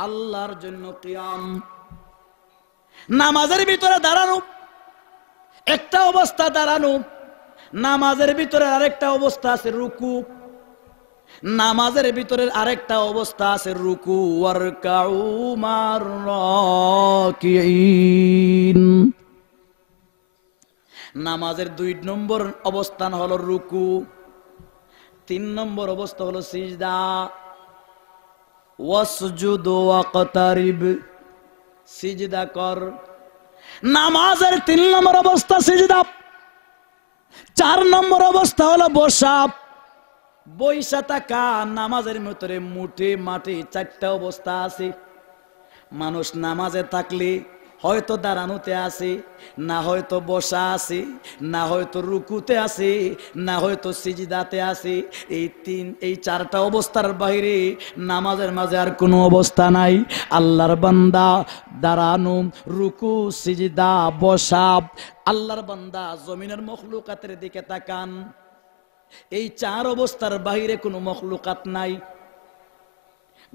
আল্লাহর জন্য কিয়াম। নামাজের ভিতরে দাঁড়ানো একটা অবস্থা, দাঁড়ানো। নামাজের ভিতরে আরেকটা অবস্থা আছে রুকু। নামাজের ভিতরে আরেকটা অবস্থা আছে রুকু। ওয়ারকাউ মার রাকিঈন। নামাজের 2 নম্বর অবস্থান হলো রুকু, 3 নম্বর অবস্থা হলো সিজদা। ওয়াসজুদ ওয়াকতারিব, সিজদা কর। নামাজের 3 নম্বর অবস্থা সিজদা। 4 নম্বর অবস্থা হলো বসা। বৈশা থাকা। নামাজের ভিতরে মুঠে মাঠে 4টা অবস্থা আছে। মানুষ নামাজে থাকলে হয়তো দাঁড়ানোতে আছে, না হয়তো বসা আছে, না হয়তো রুকুতে আছে, না হয়তো সিজদাতে আছে। এই 4টা অবস্থার বাইরে নামাজের মাঝে আর কোনো অবস্থা নাই। আল্লাহর বান্দা দাঁড়ানো, রুকু, সিজদা, বসা। আল্লাহর বান্দা জমিনের মখলুকাতের দিকে তাকান, এই 4 অবস্থার বাইরে কোনো মখলুকাত নাই।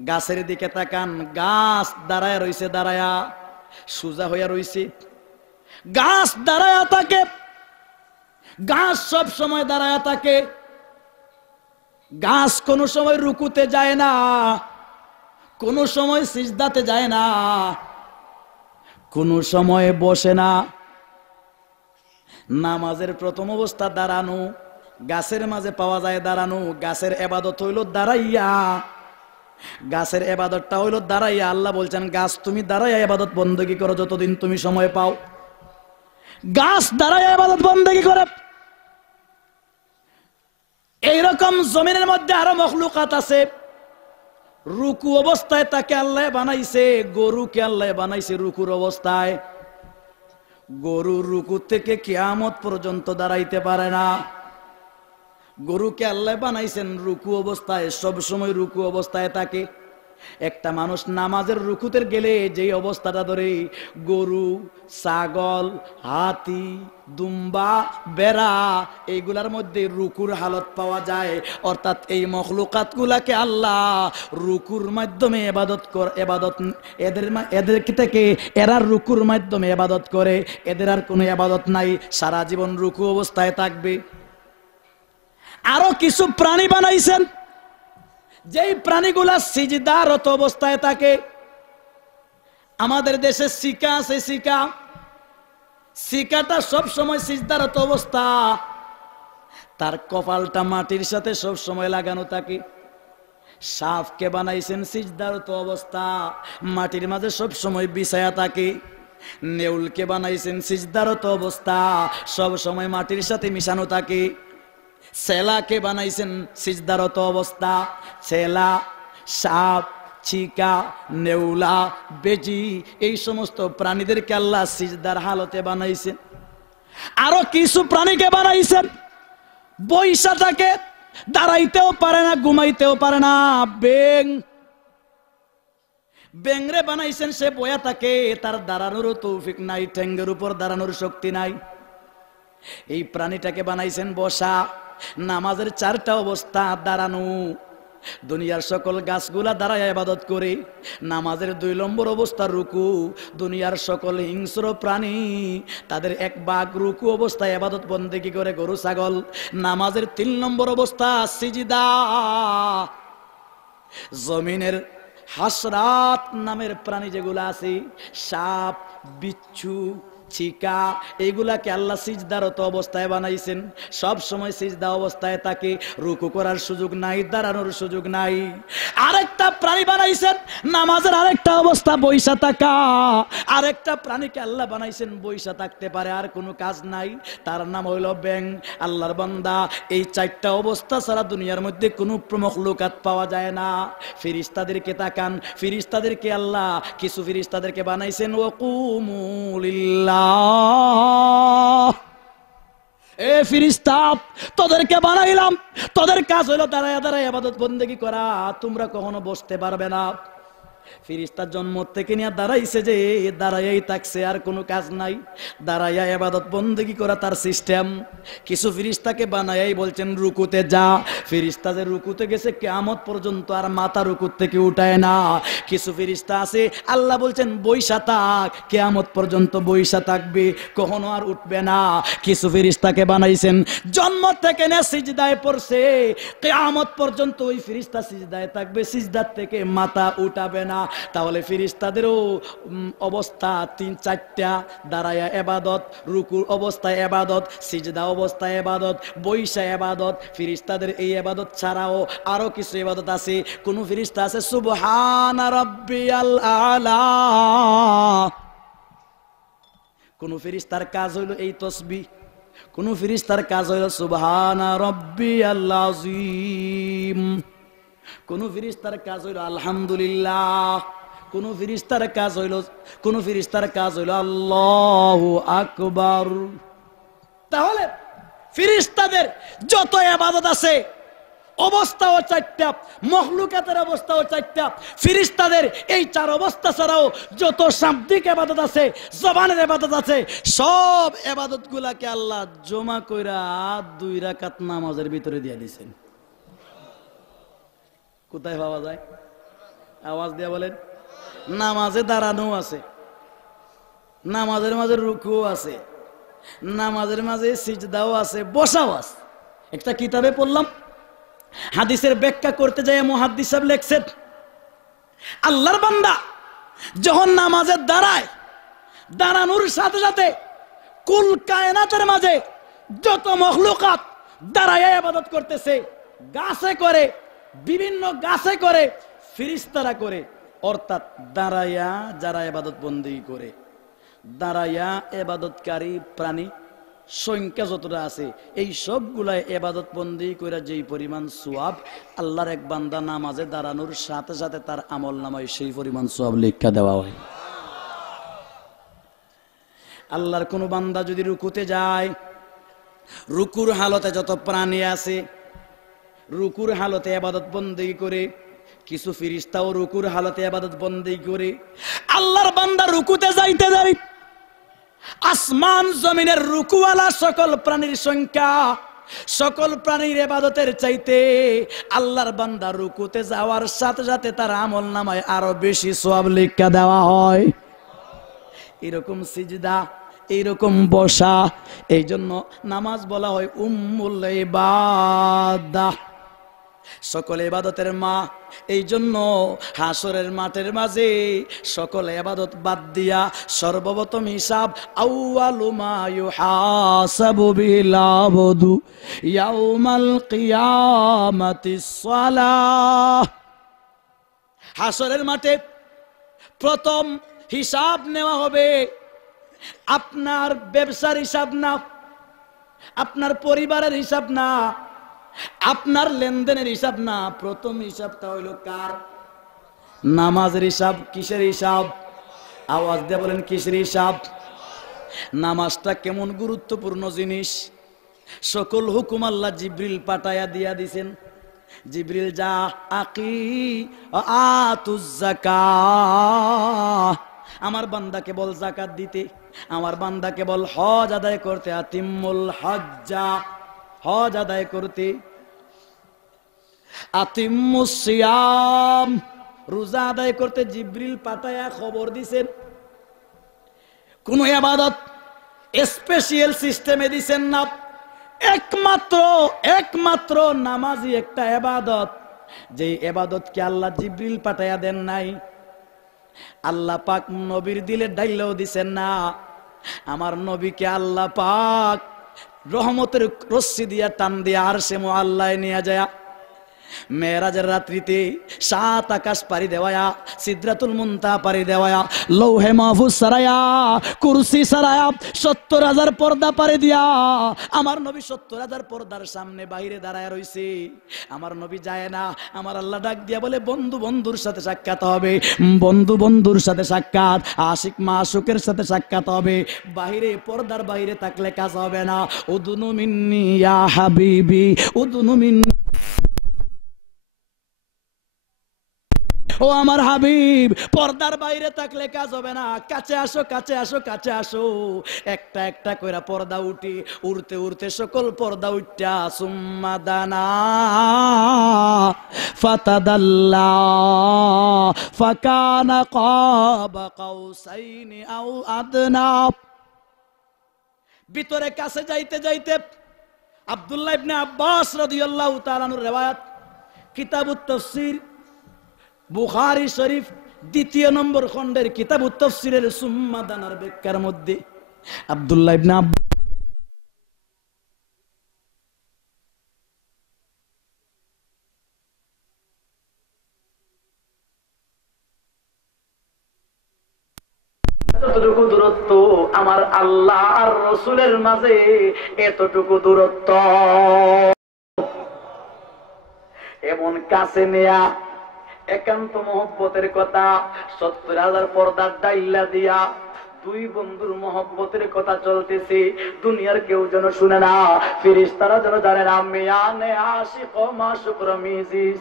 গাছের দিকে তাকান, গাছ দাঁড়ায় রইছে, দাঁড়ায়া সোজা হইয়া রইছে। গাছ দাঁড়ায়া থাকে, গাছ সব সময় দাঁড়ায়া থাকে। গাছ কোনো সময় রুকুতে যায় না, কোনো সময় সিজদাতে যায় না, কোনো সময় বসে না। নামাজের প্রথম অবস্থা দাঁড়ানো। গাছের মাঝে পাওয়া যায় দাঁড়ানো। গাছের ইবাদত হইল দাঁড়াইয়া। গাছের ইবাদতটা হইল দাঁড়াইয়া। আল্লাহ বলছেন গাছ তুমি দাঁড়াইয়া ইবাদত বন্দেগী করো যতদিন তুমি সময় পাও। গাছ দাঁড়াইয়া ইবাদত বন্দেগী করে। এইরকম জমিনের মধ্যে আরো মখলুকাত আছে। রুকু অবস্থায় তাকে আল্লাহ বানাইছে। গরুকে আল্লাহ বানাইছে রুকুর অবস্থায়। গরু রুকু থেকে কিয়ামত পর্যন্ত দাঁড়াইতে পারে না। গরুকে আল্লাহ বানাইছেন রুকু অবস্থায়, সব সময় রুকু অবস্থায় থাকে। একটা মানুষ নামাজের রুকুতে গেলে যেই অবস্থাটা ধরে, গরু, ছাগল, হাতি, দুম্বা, বেড়া, এইগুলার মধ্যে রুকুর হালত পাওয়া যায়। অর্থাৎ এই মখলুকাতগুলাকে আল্লাহ রুকুর মাধ্যমে এদের থেকে এরা রুকুর মাধ্যমে ইবাদত করে। এদের আর কোনো ইবাদত নাই, সারা জীবন রুকু অবস্থায় থাকবে। আরো কিছু প্রাণী বানাইছেন, যেই প্রাণীগুলা সিজদারত অবস্থায় থাকে। আমাদের দেশে শিকা আছে, শিকাটা সব সময় সিজদারত অবস্থা। তার কপালটা মাটির সাথে সব সময় লাগানো থাকে। সাপকে বানাইছেন সিজদারত অবস্থা, মাটির মাঝে সব সময় বিছায়া থাকে। নেউলকে বানাইছেন সিজদারত অবস্থা, সব সময় মাটির সাথে মিশানো থাকে। ছেলাকে বানাইছেন সিজদারত অবস্থা। ছেলা, সাপ, চিকা, নেউলা, বেজি, এই সমস্ত প্রাণীদেরকে আল্লাহ সিজদার হালতে বানাইছেন। আরো কিছু প্রাণীকে বানাইছেন বৈশা থাকে, দাঁড়াইতেও পারে না, ঘুমাইতেও পারে না। ব্যাংরে বানাইছেন সে বয়া থাকে, তার দাঁড়ানোরও তৌফিক নাই, ঠ্যাঙ্গের উপর দাঁড়ানোর শক্তি নাই। এই প্রাণীটাকে বানাইছেন বসা। নামাজের 4টা অবস্থা দাঁড়ানো। দুনিয়ার সকল গাছগুলা দাঁড়ায় ইবাদত করে। নামাজের 2 নম্বর অবস্থা রুকু। দুনিয়ার সকল হিংস্র প্রাণী তাদের 1 ভাগ রুকু অবস্থায় ইবাদত বন্দেগী করে, গরু, ছাগল। নামাজের 3 নম্বর অবস্থা সিজদা। জমিনের হাসরাত নামের প্রাণী যেগুলো আছে, সাপ, বিচ্ছু, চিকা, এইগুলাকে আল্লাহ সিজদারত অবস্থায় বানাইছেন। সব সময় সিজদা অবস্থায় তাকে রুকু করার সুযোগ নাই, দাঁড়ানোর সুযোগ নাই। আরেকটা প্রাণী বানাইছেন নামাজের আরেকটা অবস্থা বইসা থাকা। আরেকটা প্রাণীকে আল্লাহ বানাইছেন বইসা থাকতে পারে, আর কোনো কাজ নাই, তার নাম হইল ব্যাং। আল্লাহর বান্দা, এই চারটা অবস্থা ছাড়া দুনিয়ার মধ্যে কোনো প্রমুখ লোকাত পাওয়া যায় না। ফেরেশতাদেরকে তাকান, ফেরেশতাদেরকে আল্লাহ কিছু ফেরেশতাদেরকে বানাইছেন ওয়াকুমু লিল্লাহ। এ ফেরেশতা, তোদেরকে বানাইলাম, তোদের কাজ হলো দাঁড়ায় দাঁড়ায় ইবাদত বন্দেগী করা, তোমরা কখনো বসতে পারবে না। ফেরেশতা জন্ম থেকে নিয়ে দাঁড়াইছে যে দাঁড়াইয়াই থাকছে, আর কোনো কাজ নাই, দাঁড়াইয়া ইবাদত বন্দেগী করা তার সিস্টেম। কিছু ফেরেশতাকে বানাইয়াই বলছেন রুকুতে যা। ফেরেশতা যে রুকুতে গেছে কিয়ামত পর্যন্ত আর মাথা রুকুত থেকে উঠায় না। কিছু ফেরেশতা আছে আল্লাহ বলছেন বইসা থাক, কিয়ামত পর্যন্ত বইসা থাকবে, কখনো আর উঠবে না। কিছু ফেরেশতাকে বানাইছেন জন্ম থেকে নিয়ে সিজদায় পড়ছে, কিয়ামত পর্যন্ত ওই ফেরেশতা সিজদায় থাকবে, সিজদার থেকে মাথা উঠাবে না। তাহলে ফেরেশতাদেরও অবস্থা তিন চারটা, দাঁড়ায়া ইবাদত, রুকুর অবস্থায় ইবাদত, সিজদা অবস্থায় ইবাদত, বইসা ইবাদত। ফেরেশতাদের এই ইবাদত ছাড়াও আরো কিছু ইবাদত আছে। কোন ফেরেশতা আছে সুবহানা রাব্বিয়াল আলা, কোন ফেরেশতার কাজ হইল এই তাসবিহ, কোন ফেরেশতার কাজ হইল সুবহানা রাব্বিয়াল আযীম, কোন ফেরেশতার কাজ হইল আলহামদুলিল্লাহ, কোন ফেরেশতার কাজ হইল আল্লাহু আকবার। তাহলে ফেরেশতাদের যত ইবাদত আছে অবস্থাও চারটা, মখলুকাতের অবস্থাও চারটা। ফেরেশতাদের এই চার অবস্থা ছাড়াও যত শাব্দিক ইবাদত আছে, জবানের ইবাদত আছে, সব ইবাদত গুলাকে আল্লাহ জমা কইরা 2 রাকাত নামাজের ভিতরে দিয়ে দিয়েছেন। কোথায় পাওয়া যায়? আওয়াজ দিয়ে বলেন। নামাজে দাঁড়ানো আছে, নামাজের মাঝে রুকুও আছে, নামাজের মাঝে সিজদাও আছে, বসাও আছে। একটা কিতাবে পড়লাম, হাদিসের ব্যাখ্যা করতে যায় মুহাদ্দিস সাহেব লেখছেন, আল্লাহর বান্দা যখন নামাজে দাঁড়ায়, দাঁড়ানোর সাথে সাথে কুল কায়নাতের মাঝে যত মখলুকাত দাঁড়ায় ইবাদত করতেছে, গাছে করে, বিভিন্ন গাছে করে, ফেরেশতারা করে, অর্থাৎ দাঁড়াইয়া যারা ইবাদত বন্দেগী করে, দাঁড়াইয়া ইবাদতকারী প্রাণী সংখ্যা যতটা আছে, এই সবগুলাই ইবাদত বন্দেগী করে যেই পরিমাণ সওয়াব, আল্লাহর এক বান্দা নামাজে দাঁড়ানোর সাথে সাথে তার আমল নামায় সেই পরিমাণ সওয়াব লেখা দেওয়া হয়। আল্লাহর কোন বান্দা যদি রুকুতে যায়, রুকুর হালতে যত প্রাণী আছে রুকুর হালতে ইবাদত বন্দেগী করে, কিছু ফেরেশতাও রুকুর হালতে ইবাদত বন্দেগী করে। আল্লাহর বান্দা রুকুতে যাইতে যাই, আসমান জমিনের রুকুওয়ালা সকল প্রাণীর সংখ্যা, সকল প্রাণীর ইবাদতের চাইতে আল্লাহর বান্দা রুকুতে যাওয়ার সাথে সাথে তার আমল নামায় আরো বেশি সওয়াব লেখা দেওয়া হয়। এরকম সিজদা, এইরকম বসা, এই জন্য নামাজ বলা হয় উম্মুল ইবাদাহ, সকল ইবাদতের মা। এই জন্য হাসরের মাঠের মাঝে সকল ইবাদত বাদ দিয়া সর্বপ্রথম হিসাব, আউয়ালু মা ইউহাসাবু বিল আবদু ইয়াউমাল কিয়ামাতিস সালাহ। হাসরের মাঠে প্রথম হিসাব নেওয়া হবে আপনার ব্যবসার হিসাব না, আপনার পরিবারের হিসাব না, আপনার লেনদেনের হিসাব না। প্রথম হিসাবটা হইল কার? নামাজের হিসাব। কিসের হিসাব? আওয়াজ দিয়ে বলেন কিসের হিসাব? নামাজটা কেমন গুরুত্বপূর্ণ জিনিস। সকল হুকুম আল্লাহ জিবরিল পাঠায়া দিয়া দিছেন। জিবরিল যা আকি আতুজ যাকাত, আমার বান্দাকে বল যাকাত দিতে, আমার বান্দাকে বল হজ আদায় করতে, আতিমুল হজ্জা, হজ আদায় করতে, আতিমুস সিয়াম, রোজা আদায় করতে। জিবরিল পাঠায়া খবর দিছেন। কোন ইবাদত স্পেশাল সিস্টেমে দিছেন না, একমাত্র নামাজই একটা ইবাদত, যে ইবাদতকে আল্লাহ জিবরিল পাঠায়া দেন নাই, আল্লাহ পাক নবীর দিলে ডাইলেও দিছেন না। আমার নবীকে আল্লাহ পাক রহমতের রশ্মি দিয়া টান দিয়া আরশে মুআল্লায় নিয়ে যায়। মেরাজের রাত্রিতে 7 আকাশ পাড়ি দেওয়া, সিদরাতুল মুনতাহা পাড়ি দেওয়া, লৌহে মাহফুজ সারায়া, কুরসি সারায়া, 70,000 পর্দা পাড়ি দিয়া আমার নবী 70,000 পর্দার সামনে বাইরে দাঁড়ায় রইছে। আমার নবী যায় না। আমার আল্লাহ ডাক দিয়া বলে, বন্ধু বন্ধুর সাথে সাক্ষাৎ হবে, বন্ধু বন্ধুর সাথে সাক্ষাৎ, আশিক মাশুকের সাথে সাক্ষাৎ হবে। বাইরে পর্দার বাইরে থাকলে কাজ হবে না। উদুনু মিন্নি ইয়া হাবিবি, উদুনু মিন্নি, ও আমার হাবিব, পর্দার বাইরে থাকলে কাজ হবে না। কাছে আসো, কাছে আসো, কাছে আসো। একটা একটা কইরা পর্দা উঠি, উড়তে উড়তে সকল পর্দা উঠা সুম্মা দানা ফাতাদাল্লা ফাকানা কাবা কাউসাইনি আও আদনা। ভিতরে কাছে যাইতে যাইতে আব্দুল্লাহ ইবনে আব্বাস রাদিয়াল্লাহু তাআলা আনহুর রিওয়ায়াত, কিতাবুত তাফসীর, বুখারী শরীফ 2 নম্বর খণ্ডের কিতাবুত তাফসীরের সুম্মা দানার ব্যাখ্যার মধ্যে আব্দুল্লাহ ইবনে আব্বাস যতটুকু দূরত্ব আমার আল্লাহ আর রসুলের মাঝে, এতটুকু দূরত্ব এমন কাছে নেয়া একান্ত মহব্বতের কথা। 70,000 পর্দার ডাইল্লা দিয়া দুই বন্ধুর মহব্বতের কথা চলতেছে। দুনিয়ার কেউ যেন শুনে না, ফেরেশতারা যেন জানে না। মিয়ানে আশিক ও মাশুক রমিজিস,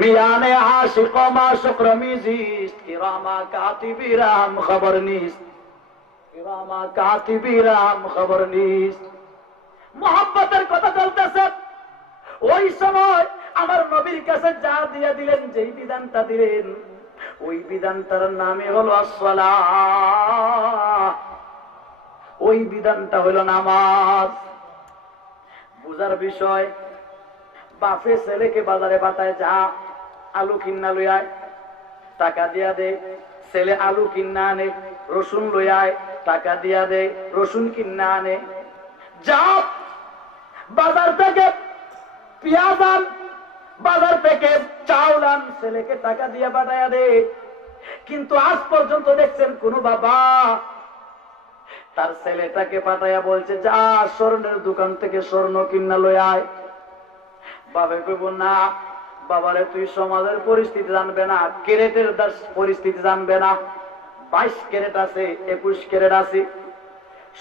মিয়ানে আশিক ও মাশুক রমিজিস, কিরামা কাতিবিরাম খবর নিস, কিরামা কাতিবিরাম খবর নিস। মহব্বতের কথা চলতেছে। ওই সময় আমার নবীর কাছে যা দিয়ে দিলেন, যেই বিধানটা দিলেন, ওই বিধানটার নামে হলো আসসালাহ। ওই বিধানটা হলো নামাজ। বুঝার বিষয়, বাপে ছেলেকে বাজারে পাঠায়, যা আলু কিনা লই আয়, টাকা দিয়া দে। ছেলে আলু কিনা আনে, রসুন লই আয়, টাকা দিয়া দে, রসুন কিনা আনে। যা বাজার থেকে পেঁয়াজ আন, বাজার থেকে চাউল আন, ছেলেকে টাকা দিয়ে পাঠাইয়া দে। কিন্তু আজ পর্যন্ত দেখছেন কোন বাবা তার ছেলেটাকে পাঠাইয়া বলছে, যা স্বর্ণের দোকান থেকে স্বর্ণ কিনা লই আয়? বাবা কইব, না বাবারে, তুই সমাজের পরিস্থিতি জানবে না, ক্যারেটের পরিস্থিতি জানবে না। 22 ক্যারেট আছে, 21 ক্যারেট আছে।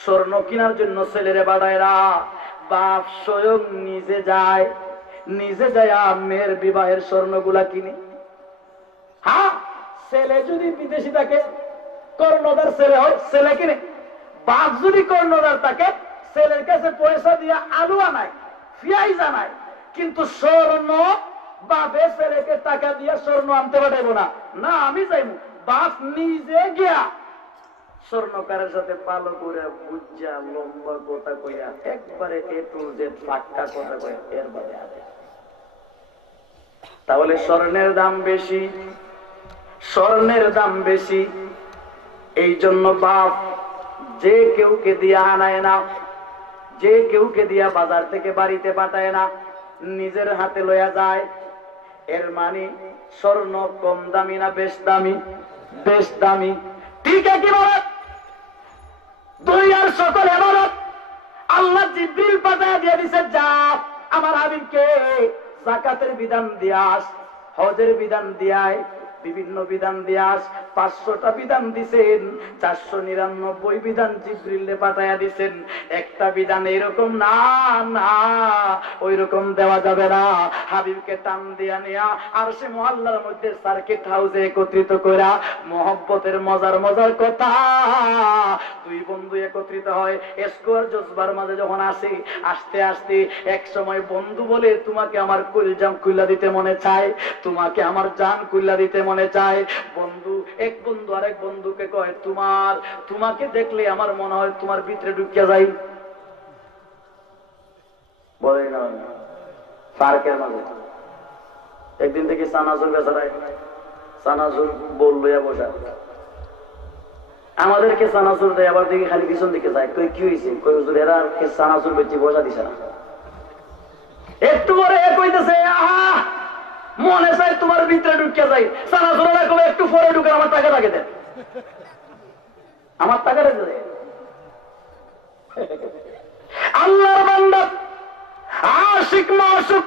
স্বর্ণ কেনার জন্য ছেলেরে বাড়ায়রা, বাপ স্বয়ং নিজে যায়, নিজে যায় মেয়ের বিবাহের স্বর্ণগুলা কিনে। হ্যাঁ, ছেলে যদি বিদেশি থাকে, কর্ণধার ছেলে হয়, ছেলে কিনে। বাপ যদি কর্ণধার থাকে, ছেলের কাছে পয়সা দিয়ে আলু আনায়, পেঁয়াজ আনায়। কিন্তু স্বর্ণ বাপে ছেলেকে টাকা দিয়ে স্বর্ণ আনতে পারবো না। না, আমি যাইব। বাপ নিজে গিয়া স্বর্ণকারের সাথে পালো করে বুঝা লম্বা কথা কইয়া একবারে A to Z ফাঁকা কথা কইয়া এর বাদে আনে। তাহলে স্বর্ণের দাম বেশি, স্বর্ণের দাম বেশি। এই জন্য বাপ যে কেউকে দিয়া আনায় না, যে কেউকে দিয়া বাজার থেকে বাড়িতে পাঠায় না, নিজের হাতে লইয়া যায়। এর মানে স্বর্ণ কম দামি না বেশ দামি? বেশ দামি। ঠিক একইভাবে দুনিয়ার সকল ইবাদত আল্লাহ জিবরিল পাঠায় দিয়ে দিয়েছে, যা আমার হাবিবকে যাকাতের বিধান দিয়াস, হজের বিধান দিয়ায়, বিভিন্ন বিধান দিয়াস। 500টা বিধান দিছেন, 499 বিধান জিবরিলে পাঠায়া দিছেন। একটা বিধান এরকম না, না ওই রকম দেওয়া যাবে না। হাবিবকে টান দিয়া নেয়া আর সে মহল্লার মধ্যে সার্কিট হাউসে একত্রিত করা, মহব্বতের মজার মজার কথা। দুই বন্ধু একত্রিত হয়, স্কোয়ার জজবার মাঝে যখন আসে, আস্তে আস্তে এক সময় বন্ধু বলে, তোমাকে আমার কলজাম কুইলা দিতে মনে চায়, তোমাকে আমার জান কুইলা দিতে মনে চায়। বন্ধু, এক বন্ধু আরেক বন্ধুকে কয়, তোমাকে দেখলে আমার মনে হয় তোমার ভিতরে ঢুকিয়া যাই। বলে না পার্কের মাঝে একদিন থেকে, চানাচুর বেচারায় চানাচুর বল লইয়া বসা, আমাদেরকে চানাচুর দেয়, আবার দেখি খালি পিছন দিকে যায়, কই কি হয়েছে, কই হুজুর এরা চানাচুর বেশি বসা দিছে না। একটু পরে এ কইতেছে আহা মনে চাই তোমার ভিতরে ঢুকে যাই, চানাচুর কবে একটু পরে ঢুকে আমার টাকা লাগে দেন, আমার টাকা রেখে দেয়। আল্লাহর বান্দা আশিক মাশুক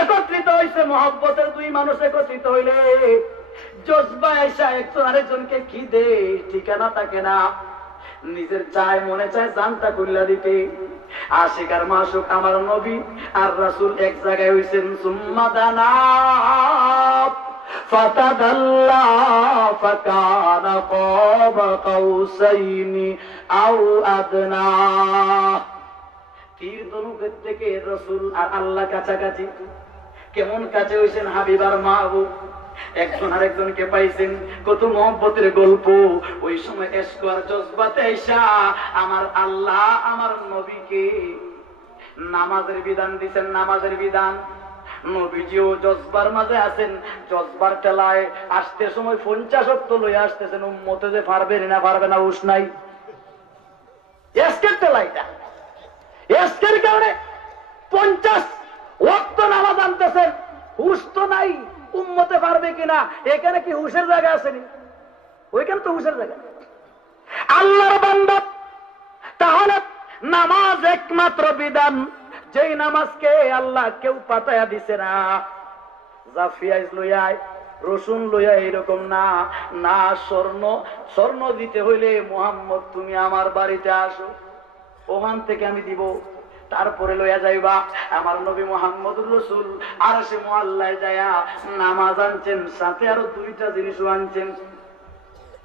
একত্রিত হইছে, মহব্বতের দুই মানুষ একত্রিত হইলে জজবা আইসা একজন আরেকজনকে কি দে ঠিকানা থাকে না, নিজের চায় মনে চায় জানটা কইলা দিতে। আশিক আর মাশুক আমার নবী আর রাসূল এক জায়গায় হইছেন। সুম্মা দানা ফাতাদাল্লা ফাকানা কাবা কাউসাইনি আও আদনা। তীর ধনুকের থেকে রাসূল আর আল্লাহ কাছাকাছি। কেমন কাছে হইছেন হাবিব আর মাহবুব, একজন আরেকজনকে পাইছেন, কত মহব্বতের গল্প। ওই সময় ইশক আর জজবাতে আইসা আমার আল্লাহ আমার নবীকে নামাজের বিধান দিবেন, নামাজের বিধান। নবীজিও জজবার মাঝে আছেন, জজবার টেলায় আসতে সময় 50 ওয়াক্ত লইয়া আসতেছেন, উম্মতে যে পারবে না পারবে না উস নাই, ইশকের টেলাইটা ইশকের কারণে 50 ওয়াক্ত নামাজ আনতেছেন, হুশ তো নাই, উম্মতে পারবে কিনা। এখানে কি হুশের জায়গা আসেনি? ওইখানে তো হুশের জায়গা। আল্লাহর বান্দা তাহলে নামাজ একমাত্র বিধান, যেই নামাজকে আল্লাহ কেউ পাঠাইয়া দিছে না। জাফিয়াইজ লইয়াই রসুন লইয়া এরকম না, না স্বর্ণ দিতে হইলে মুহাম্মদ তুমি আমার বাড়িতে আসো, ওখান থেকে আমি দিব, তারপরে লইয়া যাইবা। আমার নবী মুহাম্মদুর রাসূল আরশে মুআল্লায় যায়া নামাজ আনছেন, সাথে আরো দুইটা জিনিসও আনছেন।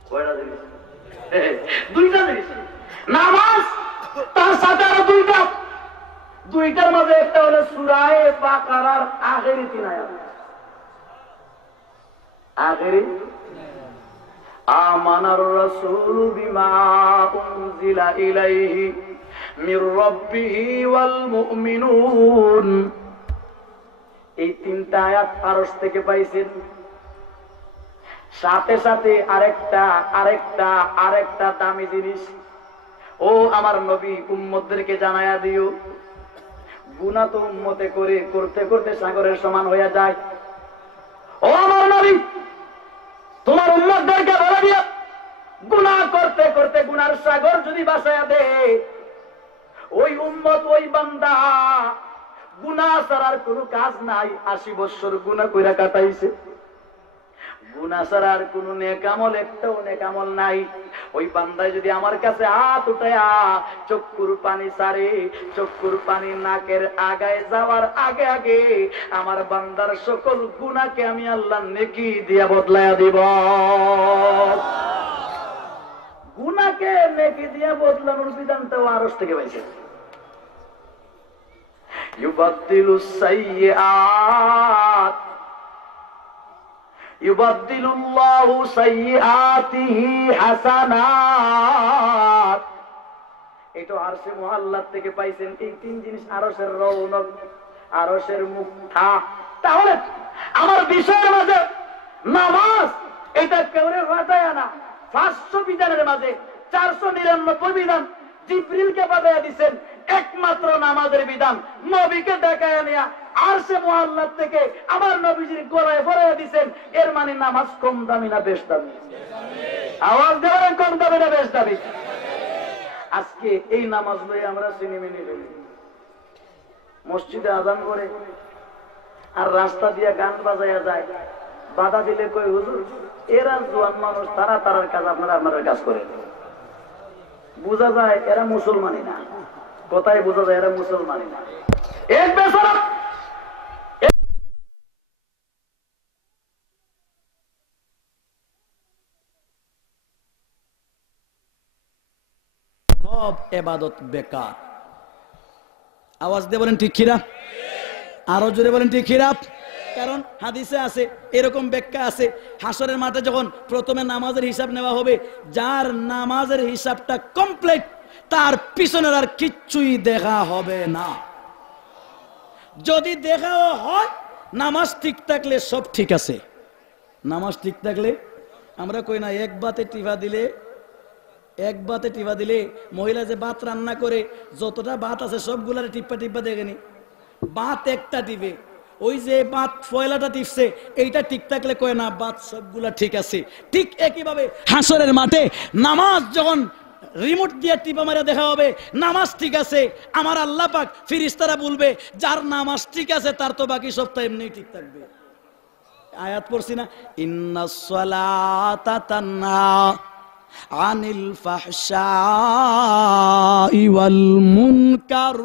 কয়টা জিনিস? দুইটা জিনিস। নামাজ তার সাথে আরো দুইটার মাঝে একটা হলো সূরা বাকারার আখেরি 3 আয়াত। আখেরি আমানার রাসূল বিমা উনজিলা ইলাইহি মির রাব্বিহি ওয়াল মুমিনুন। এই 3টা আয়াত আরশ থেকে পাইছেন। সাথে সাথে আরেকটা দামি জিনিস, ও আমার নবী উম্মতদেরকে জানায়া দিও, গুনাহ তো উম্মতে করতে করতে সাগরের সমান হয়ে যায়। ও আমার নবী তোমার উম্মতদেরকে বলে দিও, গুনাহ করতে করতে গুনার সাগর যদি বাসায়া দেয়, ওই উম্মত ওই বান্দা গুনাহ ছাড়ার কোনো কাজ নাই, 80 বছর গুনাহ কইরা কাটাইছে, গুনাহ ছাড়ার কোনো নেক আমল একটাও নেক আমল নাই। ওই বান্দায় যদি আমার কাছে হাত উঠায়া চক্ষুর পানি ছাড়ে, চক্ষুর পানি নাকের আগায় যাওয়ার আগে আগে আমার বান্দার সকল গুনাহকে আমি আল্লাহ নেকি দিয়া বদলায়া দিব। গুনাহকে নেকি দিয়া বদলানোর বিধানটাও আরশ থেকে পাইছে। ইউবাদদিলুস সাইয়্যাত ইউবাদদিলুল্লাহু সাইয়্যাতিহি হাসানাত। এটা আরশে মুআল্লাহ থেকে পাইছেন। এই 3 জিনিস আরশের রৌনক, আরশের মুক্তা। তাহলে আমার বিষয়ের মাঝে নামাজ এটা কেউরে ফাটায় না। 500 বিধানের মাঝে 499 বিধান জিবরিলকে পাঠাইয়া দিবেন, একমাত্র নামাজের বিধান নবীকে দেখায় নিয়া আরশে মুআল্লাহ থেকে আমার নবীজির গলায় পরাইয়া দিবেন। এর মানে নামাজ কম দামি না বেশ দামি? আওয়াজ দেবেন, কম দামি না বেশ দামি? আজকে এই নামাজ লইয়া আমরা সিনেমিনি ফেলি, মসজিদে আজান করে আর রাস্তা দিয়ে গান বাজাইয়া যায়, বাধা দিলে কই হুজুর এরা জোয়ান মানুষ, তারার কাজ আপনারা আপনার কাজ করে। বোঝা যায় এরা মুসলমানই না, কোথায় বোঝা যায় এরা মুসলমানই না। এক বেচারা সব ইবাদত বেকার। আওয়াজ দিয়ে বলেন ঠিক কিনা? আরো জোরে বলেন ঠিক কিনা? কারণ হাদিসে আছে, এরকম ব্যাখ্যা আছে, হাসরের মাঠে যখন প্রথমে নামাজের হিসাব নেওয়া হবে, যার নামাজের হিসাবটা কমপ্লিট তার পিছনের আর কিচ্ছুই দেখা হবে না। যদি দেখাও হয় নামাজ ঠিক থাকলে সব ঠিক আছে। নামাজ ঠিক থাকলে আমরা কই না এক বাতে টিপা দিলে এক বাতে টিপা দিলে মহিলা যে ভাত রান্না করে যতটা ভাত আছে সবগুলার টিপ্পা টিপ্পা দেখেনি, ভাত একটা টিপে, ওই যে ভাত ফয়লাটা টিপছে এইটা ঠিক থাকলে কয় না ভাত সবগুলা ঠিক আছে। ঠিক একইভাবে হাসরের মাঠে নামাজ যখন রিমোট দিয়ে টিপা মারা দেখা হবে নামাজ ঠিক আছে, আমার আল্লাহ পাক ফেরেশতারা বলবে যার নামাজ ঠিক আছে তার তো বাকি সবটা এমনি ঠিক থাকবে। আয়াত পড়ছি না, ইন্নাস সালাতা তানহা আনিল ফাহশাই ওয়াল মুনকার।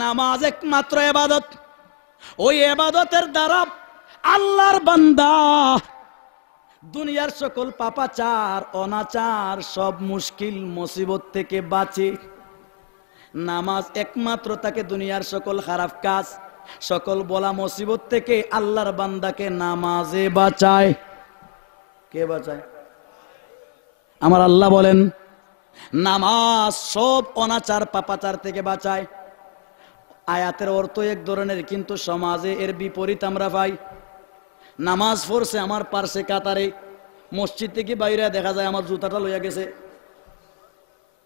নামাজ একমাত্র ইবাদত, ওই ইবাদতের দ্বারা আল্লাহর বান্দা দুনিয়ার সকল পাপাচার অনাচার সব মুশকিল মুসিবত থেকে বাঁচে। নামাজ একমাত্র তাকে দুনিয়ার সকল খারাপ কাজ সকল বলা মুসিবত থেকে আল্লাহর বান্দাকে নামাজে বাঁচায়। কে বাঁচায়? আমার আল্লাহ বলেন নামাজ সব অনাচার পাপাচার থেকে বাঁচায়। আয়াতের অর্থ এক ধরনের, কিন্তু সমাজে এর বিপরীত আমরা পাই। নামাজ পড়ছে আমার পার্শ্বে কাতারে, মসজিদ থেকে বাইরে দেখা যায় আমার জুতাটা লইয়া গেছে,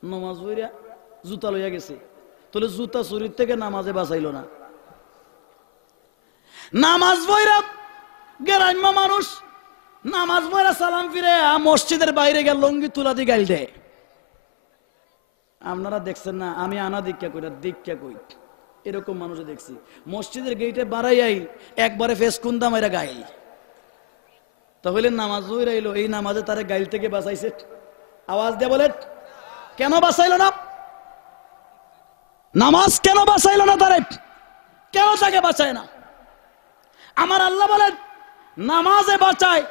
নামাজ পড়িয়া জুতা লইয়া গেছে, তাহলে জুতা চুরির থেকে নামাজে বাঁচাইল না। নামাজ পড়া গ্রাম্য মানুষ নামাজ পড়া সালাম ফিরে মসজিদের বাইরে গেল লঙ্গি তুলা দিয়ে গাইল দেয়। আপনারা দেখছেন না? আমি আনা দীক্ষা কই এরকম মানুষ দেখছি মসজিদের গেটে বাড়াই একবারে ফেস কুন্দা মাইরা গাইল। তাহলে নামাজ রইলো, এই নামাজে তারে গাইল থেকে বাঁচাইছে। আওয়াজ দিয়ে বলে কেন বাঁচাইল না? নামাজ কেন বাঁচাইল না তারে? কেন তাকে বাঁচায় না? আমার আল্লাহ বলেন নামাজে বাঁচায়,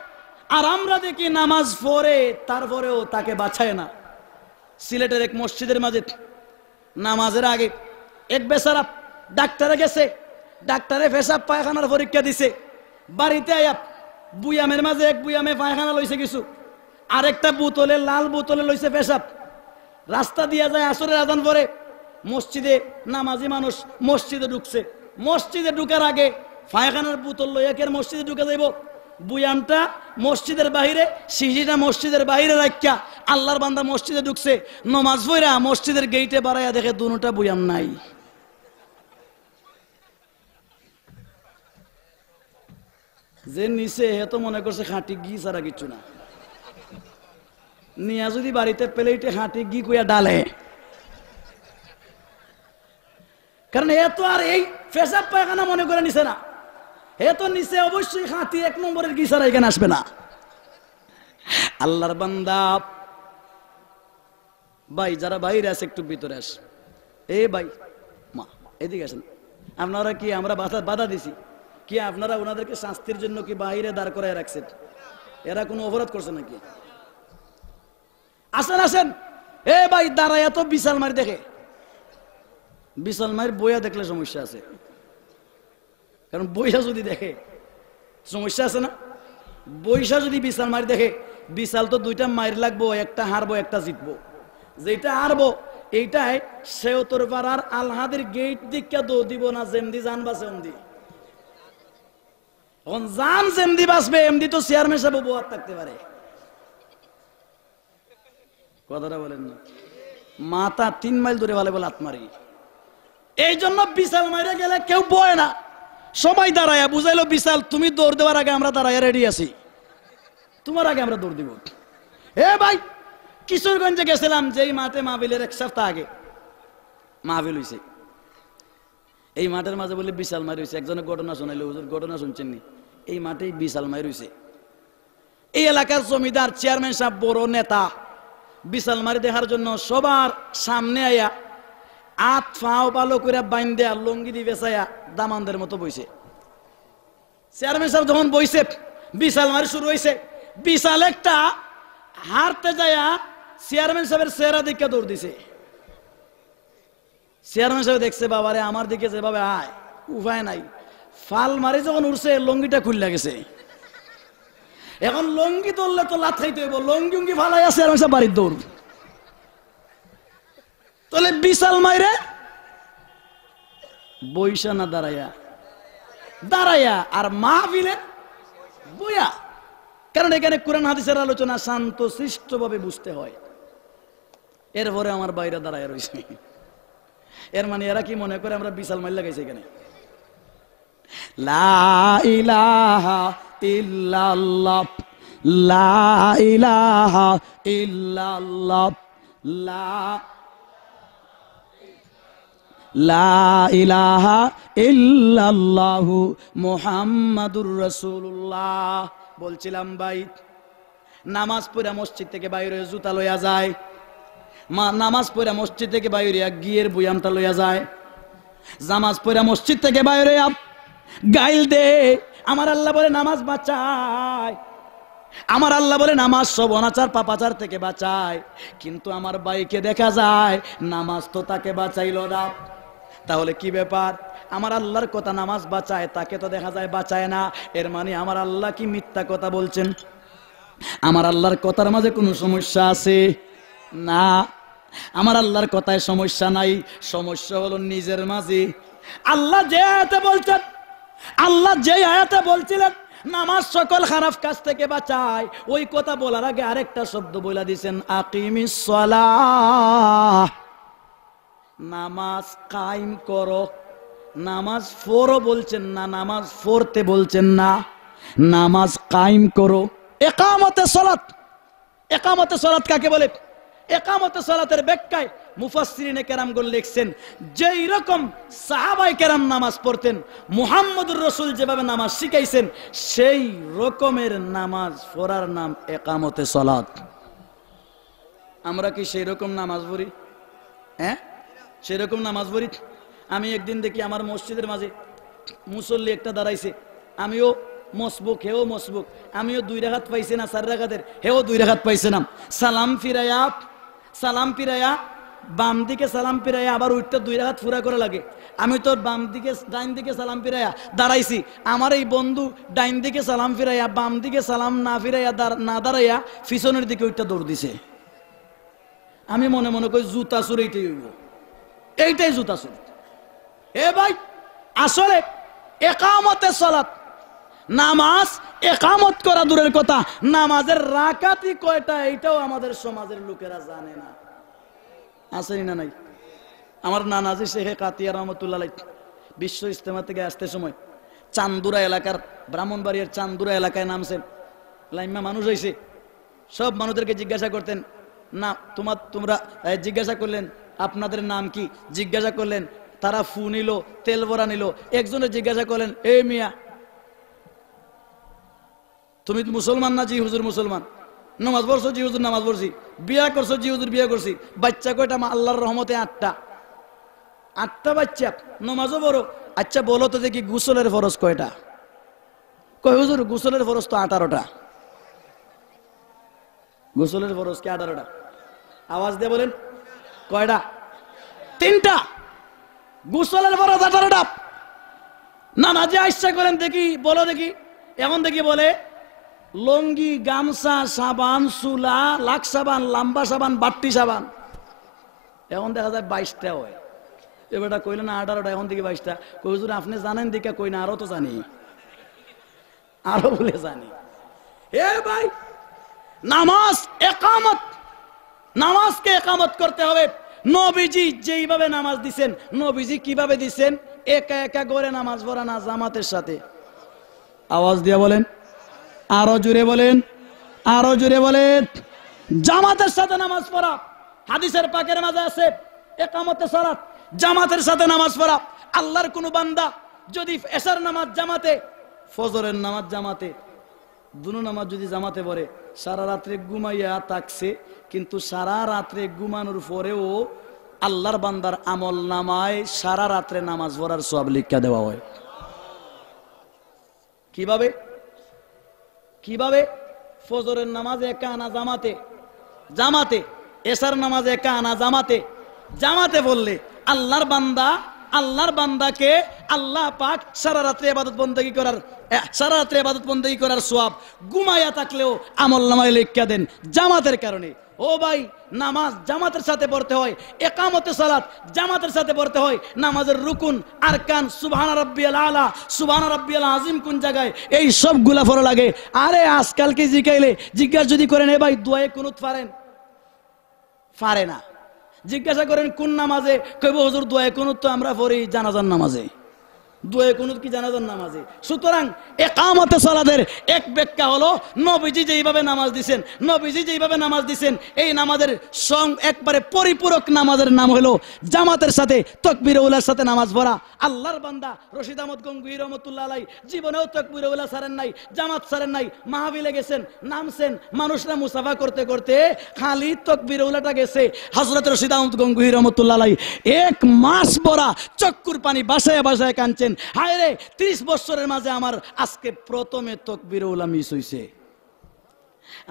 আর আমরা দেখি নামাজ পড়ে তারপরেও তাকে বাঁচায় না। সিলেটের এক মসজিদের মাঝে নামাজের আগে এক বেচারা ডাক্তারে গেছে, ডাক্তারে পেশাব পায়খানার পরীক্ষা দিছে, বাড়িতে আয়া বুয়ামের মাঝে এক বুয়ামে পায়খানা লইছে কিছু, আরেকটা বোতলে লাল বোতলে লইছে পেশাব। রাস্তা দিয়া যায় আসরের আজান পরে, মসজিদে নামাজি মানুষ মসজিদে ঢুকছে, মসজিদে ঢুকার আগে পায়খানার বোতল লইয়া কে মসজিদে ঢুকে যাইব, বুয়ামটা মসজিদের বাহিরে, শিশিটা মসজিদের বাহিরে রাখিয়া আল্লাহর বান্দা মসজিদে ঢুকছে, নমাজ পড়া মসজিদের গেইটে বাড়াইয়া দেখে দুটা বুয়াম নাই। যে নিচে হে তো মনে করছে খাঁটি ঘি ছাড়া কিছু না, নিয়া যদি বাড়িতে প্লেটে খাঁটি ঘি কইয়া ডালে, কারণ এ তো আর এই পেশাব পায়খানা মনে করে নিছে না, হে তো নিচে অবশ্যই খাঁটি এক নম্বরের ঘি ছাড়া এখানে আসবে না। আল্লাহর বান্দা ভাই যারা বাইরে আছে একটু ভিতরে আস, এ ভাই মা এদিকে আসেন। আপনারা কি আমরা বাধা দিছি কি? আপনারা ওনাদেরকে শাস্তির জন্য কি বাইরে দাঁড় করায় রাখছেন? এরা কোনো অপরাধ করছে নাকি? আসেন আসেন। এ ভাই দাঁড়ায় তো বিশাল মারি দেখে, বিশাল মারি বইয়া দেখলে সমস্যা আছে, কারণ বইসা যদি দেখে সমস্যা আছে না? বইসা যদি বিশাল মারি দেখে, বিশাল তো দুইটা মাইর লাগবো, একটা হারবো একটা জিতবো। যেটা হারবো এইটাই সেও তোর পাড়ার আলহাদের গেট দিকা দৌড় দিব না, যেমদি জান বাসে এমদি। এখন জান যেমদি বাঁচবে এমদি তো চেয়ারম্যান সাহেব উপহার থাকতে পারে। কথাটা বলেন না? মাথা 3 মাইল দূরে ভালো বলে আত্মারি। এই জন্য বিশাল মাইরে গেলে কেউ বয় না, সবাই দাঁড়ায় বুঝাইলো বিশাল তুমি দৌড় দেওয়ার আগে আমরা দাঁড়ায় রেডি আছি, তোমার আগে আমরা দৌড় দিব। এ ভাই কিশোরগঞ্জে গেছিলাম, যেই মাঠে মাহফিলের 1 সপ্তাহ আগে মাহফিল হইছে, এই মাঠের মাঝে বলে বিশাল মারি হয়েছে। একজনের ঘটনা শোনাইলো, হুজুর ঘটনা শুনছেন নি? এই মাঠেই বিশাল মারি হয়েছে। এই এলাকার জমিদার চেয়ারম্যান সাহেব বড় নেতা বিশাল মারি দেখার জন্য সবার সামনে আয়া আত ফাও ভালো করে বাইন দেয়া লঙ্গি দিয়ে বেচাইয়া দামানদের মতো বইছে। চেয়ারম্যান সাহেব যখন বইছে বিশাল মারি শুরু হয়েছে, বিশাল একটা হারতে যায়া চেয়ারম্যান সাহেবের চেহারা দিকে দৌড় দিছে। চেয়ারম্যান সাহেব দেখছে বাবারে আমার দিকে যেভাবে আয় উপায় নাই, ফাল মারি যখন উঠছে লঙ্গিটা খুললা গেছে। এখন লঙ্গি ধরলে তো লাত খাইতে হইব, লঙ্গি উঙ্গি ফালাই চেয়ারম্যান সাহেব বাড়ির দৌড়। তাহলে বিশাল মাইরে বইসা না দাঁড়াইয়া, দাঁড়াইয়া আর মাহফিলে বইয়া। কারণ এখানে কোরআন হাদিসের আলোচনা শান্ত শিষ্টভাবে বুঝতে হয়। এরপরে আমার বাইরে দাঁড়ায় রয়েছে, এর মানে এরা কি মনে করে আমরা বিশাল মাইল লাগাইছি এখানে? লা ইলাহা ইল্লাল্লাহ, লা ইলাহা ইল্লাল্লাহ, লা ইলাহা ইল্লাল্লাহু মুহাম্মাদুর রাসূলুল্লাহ। বলছিলাম ভাই, নামাজ পড়া মসজিদ থেকে বাইরে জুতা লইয়া যায়, নামাজ পড়া মসজিদ থেকে বাইরে গিয়ের বুয়ামটা লইয়া যায়, নামাজ পড়া মসজিদ থেকে বাইরে গাইল দে। আমার আল্লাহ বলে নামাজ বাঁচায়, আমার আল্লাহ বলে নামাজ সব অনাচার পাপাচার থেকে বাঁচায়। কিন্তু আমার ভাইকে দেখা যায় নামাজ তো তাকে বাঁচাইল না। তাহলে কি ব্যাপার? আমার আল্লাহর কথা নামাজ বাঁচায়, তাকে তো দেখা যায় বাঁচায় না। এর মানে আমার আল্লাহ কি মিথ্যা কথা বলছেন? আমার আল্লাহর কথার মাঝে কোনো সমস্যা আছে? না, আমার আল্লাহর কথায় সমস্যা নাই। সমস্যা হলো নিজের মাঝে। আল্লাহ যে আয়াতে বলছেন, আল্লাহ যে আয়াতে বলছিলেন নামাজ সকল খারাপ কাজ থেকে বাঁচায়, ওই কথা বলার আগে আরেকটা শব্দ বলে দিয়েছেন, আকিমিস সালাহ, নামাজ কায়েম করো। নামাজ পড়ো বলছেন না, নামাজ পড়তে বলছেন না, নামাজ কায়েম করো। ইকামতে সালাত, ইকামতে সালাত কাকে বলে? ইকামতে সালাতের ব্যাখ্যায় মুফাসসিরিনে কেরামগণ লিখছেন, যেই রকম সাহাবায়ে কেরাম নামাজ পড়তেন, মুহাম্মদুর রাসূল যেভাবে নামাজ শিখাইছেন, সেই রকমের নামাজ পড়ার নাম ইকামতে সালাত। আমরা কি সেই রকম নামাজ পড়ি? হ্যাঁ, সেই রকম নামাজ পড়ি। আমি একদিন দেখি আমার মসজিদের মাঝে মুসল্লি একটা দাঁড়াইছে, আমিও মসবুক, হেও মসবুক, আমিও 2 রাকাত পাইছি না 4 রাকাতের, হেও 2 রাকাত পাইছে না। সালাম ফিরাইয়া বাম দিকে সালাম ফিরাইয়া আবার উঠতে 2 রাকাত পুরা করে লাগে। আমি তো বাম দিকে ডাইন দিকে সালাম ফিরাইয়া দাঁড়াইছি, আমার এই বন্ধু ডাইন দিকে সালাম ফিরাইয়া বাম দিকে সালাম না ফিরাইয়া না দাঁড়াইয়া পিছনের দিকে উঠতে দৌড় দিছে। আমি মনে মনে করি জুতা চুর, এইটাই হইব, এইটাই জুতা চুর। এ ভাই, আসলে ইকামতে সালাত, নামাজ ইকামত করা দূরের কথা, নামাজের রাকাতই কয়টা এইটাও আমাদের সমাজের লোকেরা জানে না। আছে না নাই? আমার নানাজি শেখে কাতিয়া রহমতুল্লাহ আলাইহি বিশ্ব ইজতেমা থেকে আসতে সময় চান্দুরা এলাকার, ব্রাহ্মণবাড়িয়ার চান্দুরা এলাকায় নামছেন। লাইম্মা মানুষ হয়েছে, সব মানুষদেরকে জিজ্ঞাসা করতেন না, তোমরা জিজ্ঞাসা করলেন আপনাদের নাম কি, জিজ্ঞাসা করলেন, তারা ফু নিল, তেল ভরা নিল। একজনে জিজ্ঞাসা করলেন, এই মিয়া তুমি মুসলমান না? জি হুজুর মুসলমান। নামাজ পড়ছো? জি হুজুর নামাজ পড়ছি। বিয়া করছো? জি হুজুর বিয়া করছি। বাচ্চা কয়টা? আল্লাহর রহমতে 8টা বাচ্চা। নামাজও বড়। আচ্ছা বলো তো দেখি গোসলের ফরজ কয়টা? কয় হুজুর গোসলের ফরজ তো 18টা। গোসলের ফরজ কি 18টা? আওয়াজ দিয়ে বলেন কয়টা? 3টা। গোসলের ফরজ 18টা। না না, যে আইসা করেন দেখি, বলো দেখি। এমন দেখি বলে লঙ্গি, গামছা, সাবান, চুলা, লাখ সাবান, লাম্বা সাবান, বাট্টি সাবান। এখন দেখা যায় 22টা হয়। এবারটা কইলে না 18টা, এখন দেখি 22টা। কই হুজুর আপনি জানেন দিকে? কই না, আরো তো জানি, আরো বলে জানি। এ ভাই, নামাজ ইকামত, নামাজকে ইকামত করতে হবে। নবীজি যেইভাবে নামাজ দিছেন, নবীজি কিভাবে দিছেন? একা একা করে নামাজ পড়া না, জামাতের সাথে। আওয়াজ দিয়ে বলেন, আরো জোরে বলেন, আরো জোরে বলেন। জামাতের সাথে নামাজ পড়া। হাদিসের পাকের মাঝে আছে ইকামতে সালাত, জামাতের সাথে নামাজ পড়া। আল্লাহর কোন বান্দা যদি এশার নামাজ জামাতে, ফজরের নামাজ জামাতে, দুনো নামাজ যদি জামাতে পড়ে, সারা রাত্রে ঘুমাইয়া থাকছে, কিন্তু সারা রাত্রে ঘুমানোর পরেও আল্লাহর বান্দার আমল নামায় সারা রাত্রে নামাজ পড়ার সওয়াব লিখা দেওয়া হয়। কিভাবে? কিভাবে? ফজরের নামাজ একা আনা জামাতে, জামাতে। এশার নামাজ একা আনা জামাতে, জামাতে বললে আল্লাহর বান্দাকে আল্লাহ পাক সারা রাত্রে ইবাদত বন্দেগী করার সারা রাত্রে ইবাদত বন্দেগী করার সওয়াব ঘুমায়া থাকলেও আমলনামায় লিখে দেন জামাতের কারণে। ও ভাই, নামাজ জামাতের সাথে পড়তে হয়, ইকামতে সালাত জামাতের সাথে পড়তে হয়, নামাজের রুকুন আরকান সুবহান রাব্বিয়াল আলা সুবহান রাব্বিয়াল আযীম কোন জায়গায়, এই সবগুলা পড়া লাগে। আরে আজকালকে জিজ্ঞাসা যদি করেন, এ ভাই দোয়ায়ে কুনুত পারেন? পারে না। জিজ্ঞাসা করেন কোন নামাজে, কইব হুজুর দোয়ায়ে কুনুত তো আমরা পড়ি জানাজার নামাজে। দোয়ায়ে কুনুত কি জানাজার নামাজে? সুতরাং ইকামতে সালাতের এক ব্যাখ্যা হলো নবীজি যেইভাবে নামাজ দিবেন, নবীজি যেইভাবে নামাজ দিবেন, এই নামাজের একবারে পরিপূরক নামাজের নাম হলো জামাতের সাথে তাকবীরে উলার সাথে নামাজ পড়া। আল্লাহর বান্দা রশিদ আহমদ গঙ্গুহি রহমাতুল্লাহ আলাইহি জীবনেও তাকবীরে উলা ছাড়েন নাই, জামাত ছাড়েন নাই। মাহফিলে গেছেন, নামছেন, মানুষরা মুসাফা করতে করতে খালি তাকবীরে উলাটা গেছে। হযরত রশিদ আহমদ গঙ্গুহি রহমাতুল্লাহ আলাইহি 1 মাস পড়া চক্ষুর পানি বাসায় বাসায় কাঁদছেন, হায় রে 30 বছরের মাঝে আমার আজকে প্রথমে তাকবীরে উলা মিস হইছে।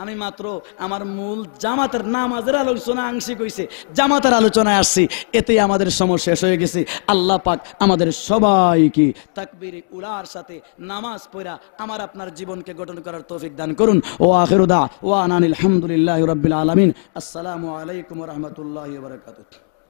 আমি মাত্র আমার মূল জামাতের নামাজের আলোচনা আংশিক হইছে, জামাতের আলোচনায় আসছি, এতেই আমাদের সময় শেষ হয়ে গেছে। আল্লাহ পাক আমাদের সবাইকে তাকবীরে উলার সাথে নামাজ পড়া আমার আপনার জীবনকে গঠন করার তৌফিক দান করুন। ও আখিরু দাওয়ানা আলহামদুলিল্লাহি রাব্বিল আলামিন। আসসালামু আলাইকুম ওয়া রাহমাতুল্লাহি ওয়া বারাকাতুহু।